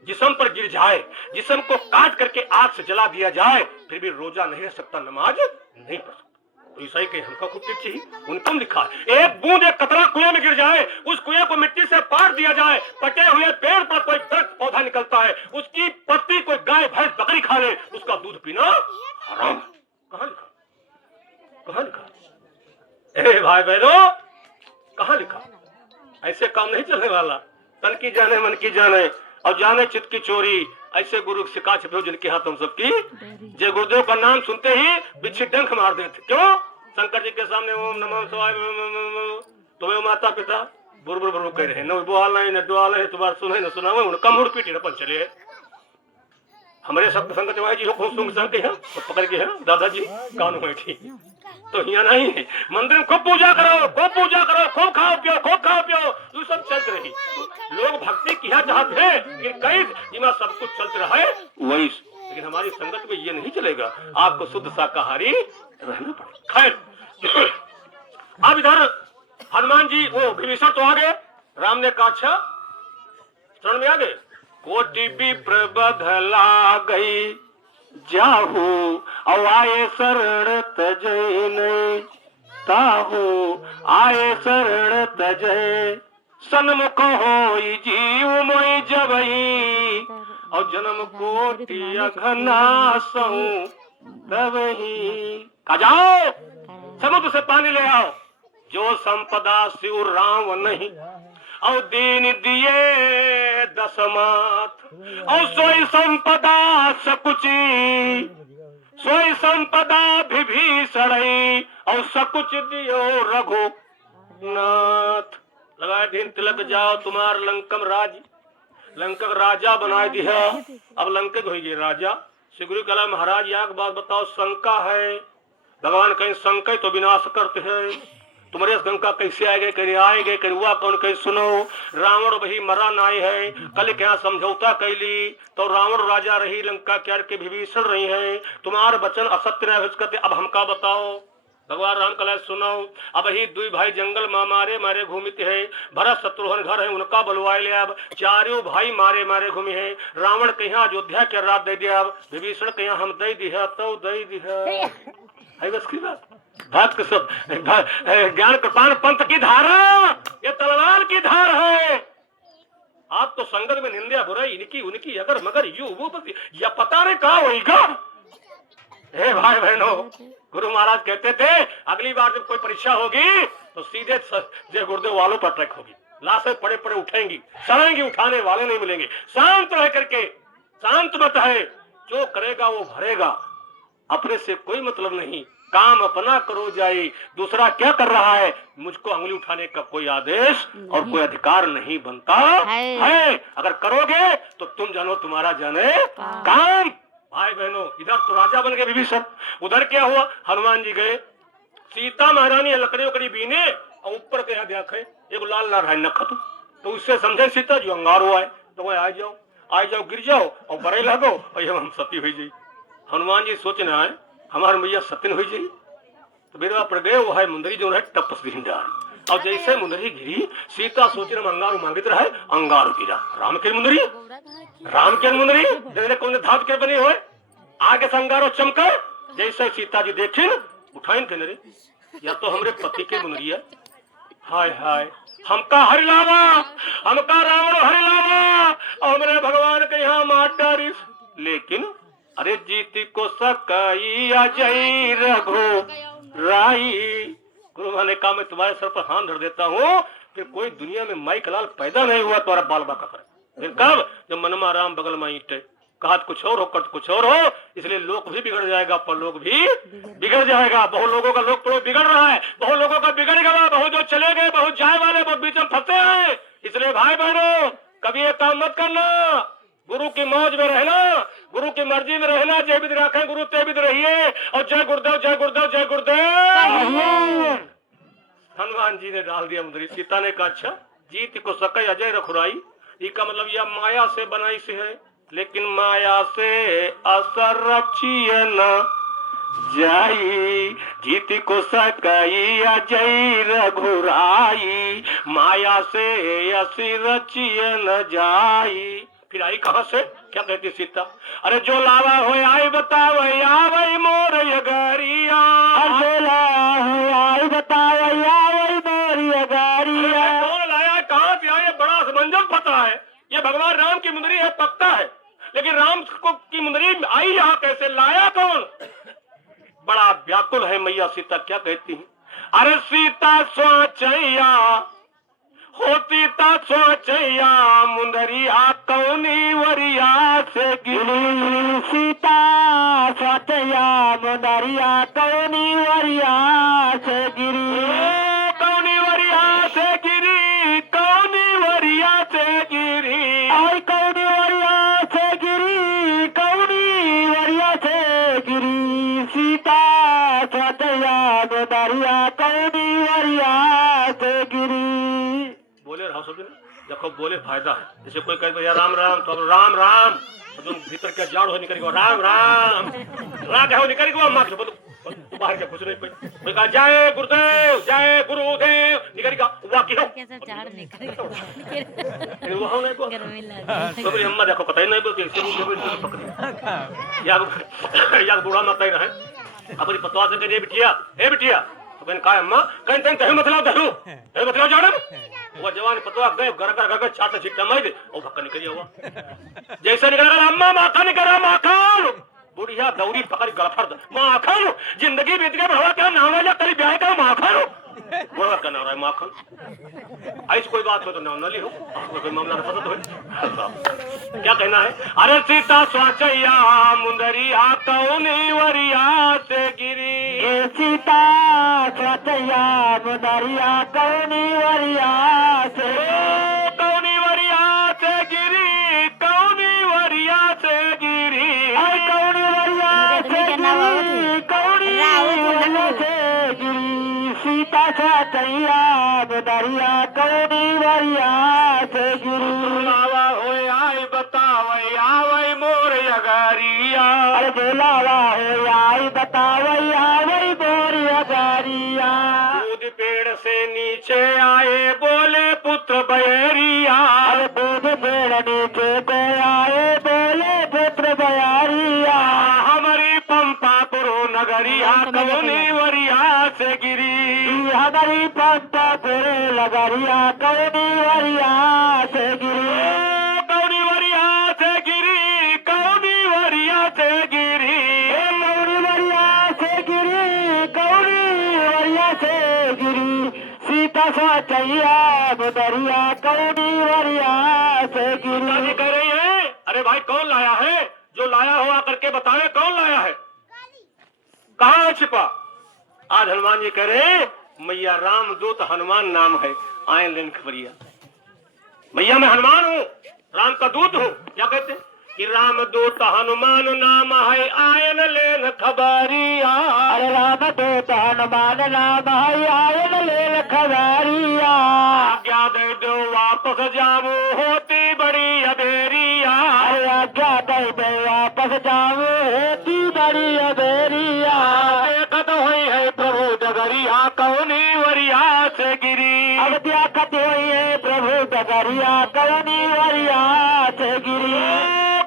जिस्म पर गिर जाए, जिस्म को काट करके आग से जला दिया जाए, फिर भी रोजा नहीं रह सकता, नमाज नहीं पढ़ सकता। तो ईसाई के हमका खूब पीछे ही उनको लिखा है एक बूंद एक कतरा कुएं में गिर जाए, उस कुएं को मिट्टी से पार दिया जाए, कटे हुए पेड़ पर कोई दरख्त पौधा निकलता है, उसकी पत्ती कोई गाय भैंस बकरी खा ले, उसका दूध पीना हराम। कहाँ लिखा, कहाँ लिखा? ए भाई बहनों कहाँ लिखा? ऐसे काम नहीं चलने वाला। तन की जाने मन की जाने और जाने चित्त की चोरी, ऐसे गुरु सिखा छिपे जिनके हाथ हम सबकी। जय गुरुदेव का नाम सुनते ही बिच्छी डंक मार देते। क्यों? शंकर जी के सामने ओम नमः शिवाय तुम्हें माता पिता बुर बुर बुर कह रहे न बोल नहीं न दुआल है तुम्हारा सुने न सुना कम उड़ पीटी न पन चले। हमारे सब संगत भाई जी हो खूब सुन संग के हैं पकड़ के हैं दादाजी कान बैठी तो यहाँ नहीं है। मंदिर में खूब पूजा करो, खूब पूजा करो, खूब खाओ पियो, खूब खाओ पियो, तू सब चलते रही। लोग भक्ति किया चाहते हैं कि कई जिमा सब कुछ चलते रहे वही, लेकिन हमारी संगत में ये नहीं चलेगा। आपको शुद्ध शाकाहारी रहना पड़ेगा। खैर अब इधर हनुमान जी वो विभीषण तो आ गए, राम ने कहा अच्छा शरण में आ गए। कोटि विप्र बधला गई जाहू और आए शरण तजय नहीं ताहू आए शरण तजय सन्मुख हो जीव मोई जबई और जन्म कोटि अघना सहू तब ही। कहा जाओ समुद्र से पानी ले आओ, जो संपदा शिव राम नहीं, और दीन दिए दसमात, और सोई संपदा सकुची, सोई संपदा विभीषण, और सकुच दियो रघुनाथ। लगाए दिन तिलक जाओ तुम्हार लंकम राज, लंका राजा बनाए दिया, अब लंका हो गई राजा। श्री कला महाराज यहाँ की बात बताओ, शंका है भगवान कहीं शंका तो विनाश करते हैं, तुम्हारे शंका कैसे आएंगे, कहीं आएंगे, कहीं हुआ कौन, कहीं सुनो रावण वही मरा नाई है, कल क्या समझौता कैली तो रावण राजा रही, लंका क्या के विभीषण रही है, तुम्हारे वचन असत्य न करते, अब हमका बताओ। भगवान राम कला सुनो, अब ही दुई भाई जंगल में मारे मारे घूमित है, भरत शत्रुघ्न घर है उनका बलवाए ले, अब चारों भाई मारे मारे घूमे है, रावण के यहाँ अयोध्या के रात दे दिया, अब विभीषण के यहाँ हम दे दिया तो दे दिया है, बस की बात। भक्त सब ज्ञान कृपाण पंथ की धारा, ये तलवार की धार है। आप तो संगत में निंदा बुराई इनकी उनकी अगर मगर यू वो या पता नहीं कहा होगा। हे भाई बहनों, गुरु महाराज कहते थे अगली बार जब कोई परीक्षा होगी तो सीधे जय गुरुदेव वालों पर ट्रैक होगी, लाशें पड़े पड़े उठेंगी, सड़ेंगी, उठाने वाले नहीं मिलेंगे। शांत रह करके, शांत मत है, जो करेगा वो भरेगा, अपने से कोई मतलब नहीं, काम अपना करो जाए, दूसरा क्या कर रहा है मुझको अंगुली उठाने का कोई आदेश और कोई अधिकार नहीं बनता है। अगर करोगे तो तुम जानो तुम्हारा जाने काम। भाई बहनों, इधर तो राजा बन गए विभीषण, उधर क्या हुआ, हनुमान जी गए, सीता महारानी लकड़ी उकड़ी बीने और ऊपर के यहाँ देखे एक लाल लाल है नखत, तो उससे समझे सीता जो अंगार हुआ है, तो वह आ जाओ गिर जाओ और बड़े लगो और ये हम सती हो जाए। हनुमान जी सोचना है हमारे मैया सत्यन हो जाए, तो बेरवा पड़ गए, वो है मुंदरी जो है टपस डाल, और जैसे मुंदरी गिरी सीता सोच रहे अंगारू मांगित रहे, अंगारू गिरा, राम के मुंदरी, राम के मुंदरी जैसे कौन धात के बने हुए, आगे से अंगारो चमका, जैसे सीता जी देखे उठाइन थे नरे, या तो हमरे पति के मुंदरी है, हाय हाय हमका हरि लावा, हमका रावण हरि लावा और हमरे भगवान के यहाँ मार डारी। लेकिन अरे जीती को सकाई अजय रघु राई, गुरु ने कहा मैं तुम्हारे सर पर हाथ धर देता हूँ, फिर कोई दुनिया में माई कलाल पैदा नहीं हुआ तुम्हारा बाल बाका करे। फिर कब, जब मनमा राम बगल में ईटे, कहा कुछ और हो कर कुछ और हो, इसलिए लोक भी बिगड़ जाएगा, पर लोग भी बिगड़ जाएगा। बहुत लोगों का लोक तो बिगड़ रहा है, बहुत लोगों का बिगड़ गया, बहुत जो चले गए, बहुत जाए वाले, बहुत बीच में फंसे हैं। इसलिए भाई बहनों कभी ये काम मत करना, गुरु की मौज में रहना, गुरु की मर्जी में रहना, जय विधि रखे गुरु ते विधि रहिए, और जय गुरुदेव जय गुरुदेव जय गुरुदेव। हनुमान जी ने डाल दिया मुंदरी, सीता ने कहा अच्छा जीत को सके अजय रखुराई, इसका मतलब यह माया से बनाई से है, लेकिन माया से असर रचिए न जाई, जीत को सकाई अजय रघुराई, माया से असर रचिए न जाई। फिर आई कहां से, क्या कहती सीता, अरे जो लावा हो आई बताओ आवई मोर यगरिया, जो लावा हो आई बताओ आवई मोर यगरिया, कौन लाया कहां से आया, बड़ा समंजस पता है, ये भगवान राम की मुंदरी है पक्का है, लेकिन राम को की मुंदरी आई यहाँ कैसे, लाया कौन, बड़ा व्याकुल है मैया सीता। क्या कहती है, अरे सीता सोचैया होती ता सोचैया मुंदरिया कौनी वरिया से गिरी, सीता सोचैया मुंदरिया कौनी वरिया से गिरी, कौनी वरिया से गिरी, कौनी वरिया से गिरी, आई कौनी वरिया से गिरी, कौनी वरिया से गिरी, सीता सोचैया मुंदरिया कौनी वरिया से गिरी। बोले रहो सब देखो, बोले फायदा है, जैसे कोई कहे यार राम राम तो राम राम, तो तुम भीतर क्या जाड़ हो निकल गो राम राम राम हो निकल गो, मां बोलो बाहर क्या कुछ नहीं, कोई कहा जय गुरुदेव जय गुरुदेव निकल गया, हुआ की हो कैसा जाड़ निकल गया, वो नहीं बोल तो मेरी अम्मा देखो पता ही नहीं बोलती, इससे पकड़ी या बूढ़ा मत ही रहे, अपनी पतवा से कहे बिटिया ए बिटिया, तो कहने कहा अम्मा कहीं कहीं तहे मतलब दहू तहे मतलब जाड़े, वो जवान पतवा गए घर घर घर छाता छिट्टा मार दे और भक्का निकल हुआ, जैसे निकल गया अम्मा माखा निकल माखन, बुढ़िया दौड़ी पकड़ गलफड़ माखन, जिंदगी बीत गया बढ़वा क्या नाम है तेरी ब्याह का माखन, बुढ़वा का नाम है माखन। ऐसी कोई बात हो तो नाम न लिहो, कोई मामला न पता तो क्या कहना है। अरे सीता स्वाचैया मुंदरिया कौनी वरिया से गिरी, सीता स्वाचैया मुंदरिया कौनी वरिया से, कौनी वरिया से गिरी, कौनी वरिया से गिरी, कौनी वरिया से गिरी, कौनी वरिया से गिरी। सीता स्वाचैया मुंदरिया कौनी वरिया से गिरी। लावा होए आई बतावई आवई मोर अगरिया, अरे बोलावा हो आई बतावई आवई मोर अगरिया। दूध पेड़ से नीचे आए बोले पुत्र बयरिया, अरे दूध पेड़ नीचे को आए बोले पुत्र बयारिया। हमारी पंपापुर नगरिया कौनी वरिया से गिरी, हमारी पंपापुर नगरिया कौनी वरिया से गिरी, कौनी वरिया से गिरी, कौनी वरिया से गिरी, कौनी वरिया से गिरी, कौनी वरिया से गिरी। सीता स्वाचैया मुंदरिया कौनी वरिया से गिरी। कह रही है अरे भाई कौन लाया है, जो लाया हो आकर के बताए कौन लाया है, कहाँ है छिपा। आज हनुमान जी कह रहे मैया राम दूत हनुमान नाम है, आए लेन खबरिया। भैया मैं हनुमान हूँ, राम का दूत हूँ। क्या कहते हैं कि राम दूत हनुमान नाम है, आयन लेन खबरिया। अरे राम दूत हनुमान नाम है, आयन लेन खबरिया। आज्ञा दे दो वापस जाऊं होती बड़ी अबेरिया, अरे आज्ञा दे दो वापस जाऊं होती बड़ी अबेरिया। देखत हुई है प्रभु डगरिया कौनी वरिया से गिरी, अब देखत हुई है प्रभु डगरिया कौनी वरिया से गिरी,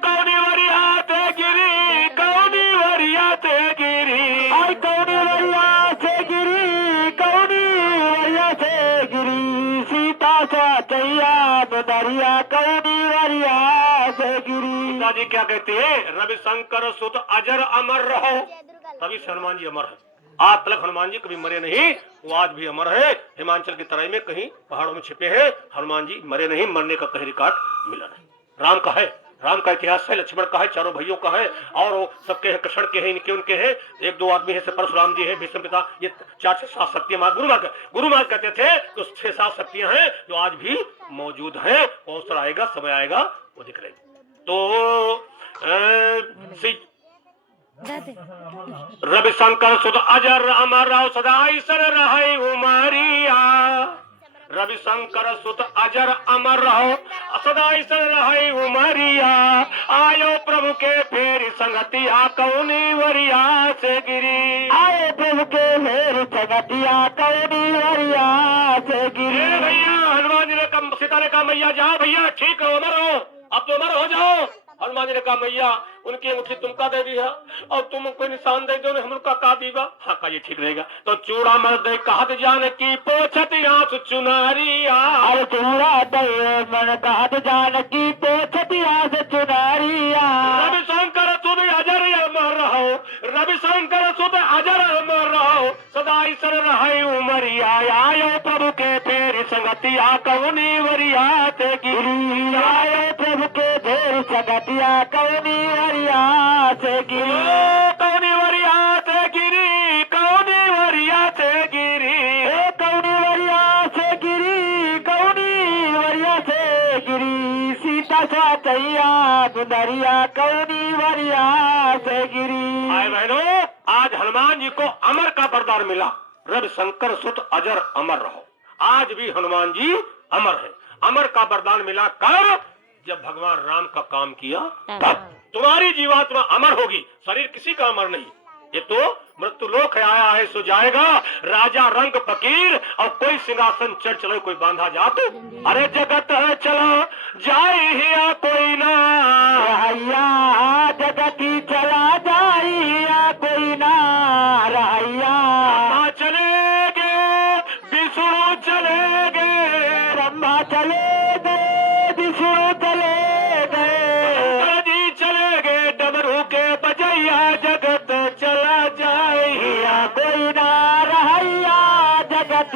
कौनी वरिया से गिरी, कौनी वरिया से गिरी, आई कौनी वरिया से गिरी, कौनी वरिया से गिरी। सीता स्वाचैया मुंदरिया कौनी वरिया से गिरी। पिताजी क्या कहते हैं रविशंकर सुत अजर अमर रहो, तभी से हनुमान जी अमर है। आज तक हनुमान जी कभी मरे नहीं, वो आज भी अमर है। हिमाचल की तराई में कहीं पहाड़ों में छिपे हैं, हनुमान जी मरे नहीं, मरने का कहीं रिकॉर्ड मिला नहीं। राम का है, राम का इतिहास है, लक्ष्मण का है, चारों भाइयों का है, और वो सबके हैं, कृष्ण के हैं, इनके उनके हैं। एक दो आदमी है, परशुराम जी है, भीष्म पिता, ये 4-6-7 शक्तियां गुरु महाराज कहते थे तो 6-7 शक्तियां हैं जो आज भी मौजूद हैं। अवसर आएगा, समय आएगा, वो दिख रहे। तो रविशंकर सुत अजर अमर राव सदा ईश्वर रहे उमरिया, रविशंकर सुत अजर अमर रहो सदा ईश्वर रहे उमरिया। आयो प्रभु के फेर संगतिया कौनी वरिया से गिरी, आए प्रभु के फेर संगतिया कौनी वरिया से गिरी। भैया हनुमान जी ने कहा, सीता ने कहा मैया जाओ भैया ठीक हो, अमर हो, अब तो अमर हो जाओ। हनुमान जी ने कहा मैया उनकी अंगूठी तुमका दे दी है और तुम कोई निशान दे दो, हम उनका का दीवा। हाँ का ये ठीक रहेगा। तो चूड़ा मर दे कहत जान की पोछत आंसू चुनारिया, अरे चूड़ा दे मन कहत जान की पोछत आंसू चुनारिया। रविशंकर सुध अजर अमर रहो, रविशंकर सुध अजर अमर रहो सदा ईश्वर रहे उमरिया। आयो प्रभु के फेर संगतिया कौनी वरिया से गिरी, आयो प्रभु के फेर संगतिया कौनी वरिया से गिरी, कौनी वरिया से गिरी, कौनी वरिया से गिरी, कौनी वरिया से गिरी, कौनी वरिया से गिरी। सीता स्वाचैया मुंदरिया कौनी वरिया से गिरी। आए बहनों, आज हनुमान जी को अमर का वरदान मिला, रविशंकर सुत अजर अमर रहो। आज भी हनुमान जी अमर है। अमर का वरदान मिला कब? जब भगवान राम का काम किया तब। तुम्हारी जीवात्मा अमर होगी, शरीर किसी का अमर नहीं। ये तो मृत्यु लोक है, आया है सो जाएगा, राजा रंग फकीर और कोई सिंहासन चढ़ चले कोई बांधा जात। अरे जगत है चला जाए हिया कोई ना, रहिया जगत ही चला जाइया कोई ना रहिया। ब्रह्मा चलेगे विष्णु चलेगे, ब्रह्मा चले गए विष्णु चले गए, जी चले गए डमरू के बजैया, जगत चला जाए कोई ना रहिया जगत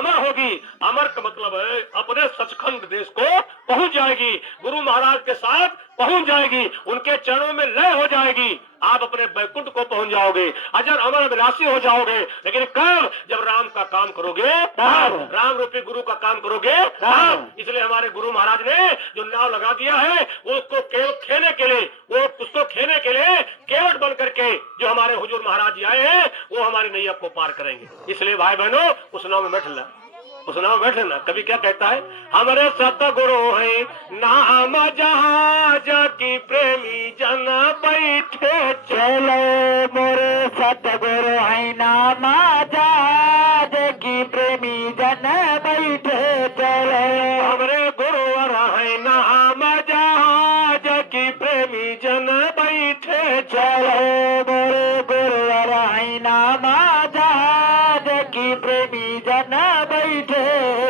अमर होगी। अमर का मतलब है अपने सचखंड देश को पहुंच जाएगी, गुरु महाराज के साथ पहुंच जाएगी, उनके चरणों में लय हो जाएगी, आप अपने बैकुंठ को पहुंच जाओगे, अजर अमर अभिलाषी हो जाओगे। लेकिन कब? जब राम का काम करोगे तब, राम रूपी गुरु का काम करोगे तब। इसलिए हमारे गुरु महाराज ने जो नाव लगा दिया है वो उसको केवल खेने के लिए, वो उसको खेने के लिए केवट बन करके जो हमारे हुजूर महाराज जी आए हैं वो हमारी नैया को पार करेंगे। इसलिए भाई बहनों उस नाव में बैठ लेना, उस नाव में बैठ लेना। कभी क्या कहता है, हमारे सतगुरु है नाम जहाज की प्रेमी जन बैठे चलो मोरे सतगुरु है नाम जहाज की प्रेमी जन बैठे चलो। हमारे गुरुवर है नाम जहाज की प्रेमी जन बैठे चलो मोरे गुरुवर है नाम जहाज की प्रेमी जन बैठे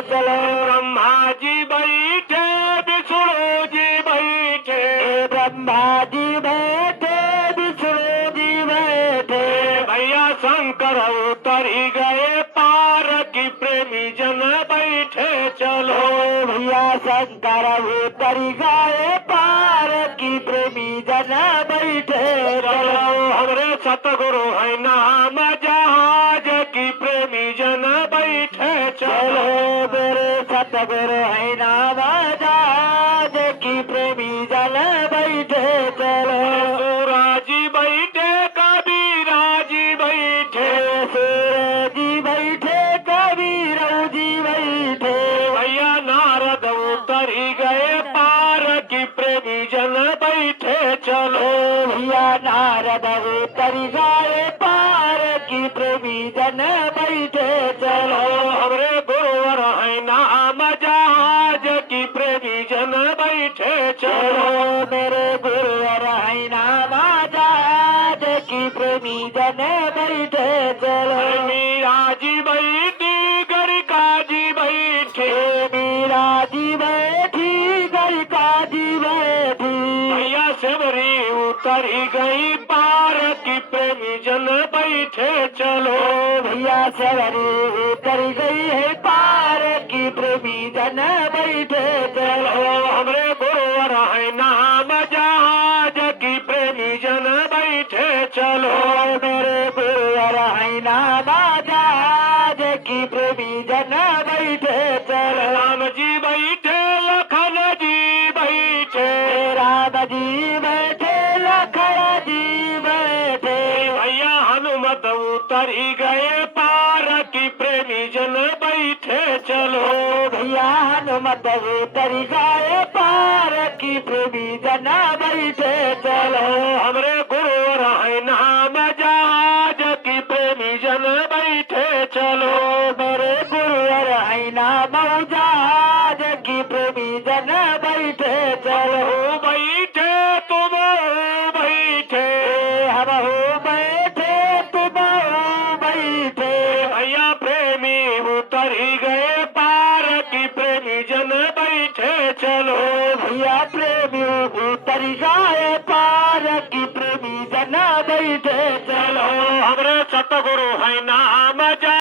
चलो। ब्रह्मा जी बैठे विष्णु जी बैठे, ब्रह्मा जी बैठे विष्णु जी बैठे, भैया शंकर उतरी गए पार की प्रेमी जन बैठे चलो। भैया शंकर उतरी गए पार की प्रेमी जन बैठे चलो। हमारे सतगुरु है नाम जहाज की प्रेमी जन बैठे चलो। मेरे सतगुरु है नाम जहाज की प्रेमी जन बैठे चलो। सूराजी बैठे कबीरा जी बैठे, सूरज जी बैठे कबीर जी बैठे, भैया नारद उतरी गए पार की प्रेमी जन बैठे चलो। भैया नारद उतरी गए पार की प्रेमी जन बैठे चलो। हमारे गुरुवर है नाम जहाज की प्रेमी जन बैठे चलो। मेरे गुरुवर है नाम जहाज की प्रेमी जन बैठे चलो। मीरा जी बैठी गरिका जी बैठे, मीरा जी बैठी गरिका जी बैठी, भैया सेवरी उतरी गई पार की प्रेमी जन बैठे चलो। भैया सेवरी उतरी गई है पार की प्रेमी जन बैठे चलो। हमारे गुरुवर है नाम जहाज की प्रेमी जन बैठे चलो। मेरे गुरुवर है नाम जहाज की प्रेमी जन बैठे चलो। राम जी बैठे लखन जी बैठे, राम जी बैठे लखन जी बैठे, भैया हनुमत उतरी गए पार की प्रेमी जन बैठे चलो। भैया हनुमत उतरी गए पार की प्रेमी जन बैठे चलो। हमारे गुरुवर है नाम जहाज की प्रेमी जन बैठे चलो। मेरे गुरुवर है नाम जहाज की प्रेमी जन बैठे चलो। बैठे तुम बैठे, हम हो बैठे तुम हो बैठे, भैया प्रेमी उतरी गए पार की प्रेमी जन बैठे चलो। भैया प्रेमी उतरी गए पार की प्रेमी जन बैठे चलो। हमारे सतगुरु है नाम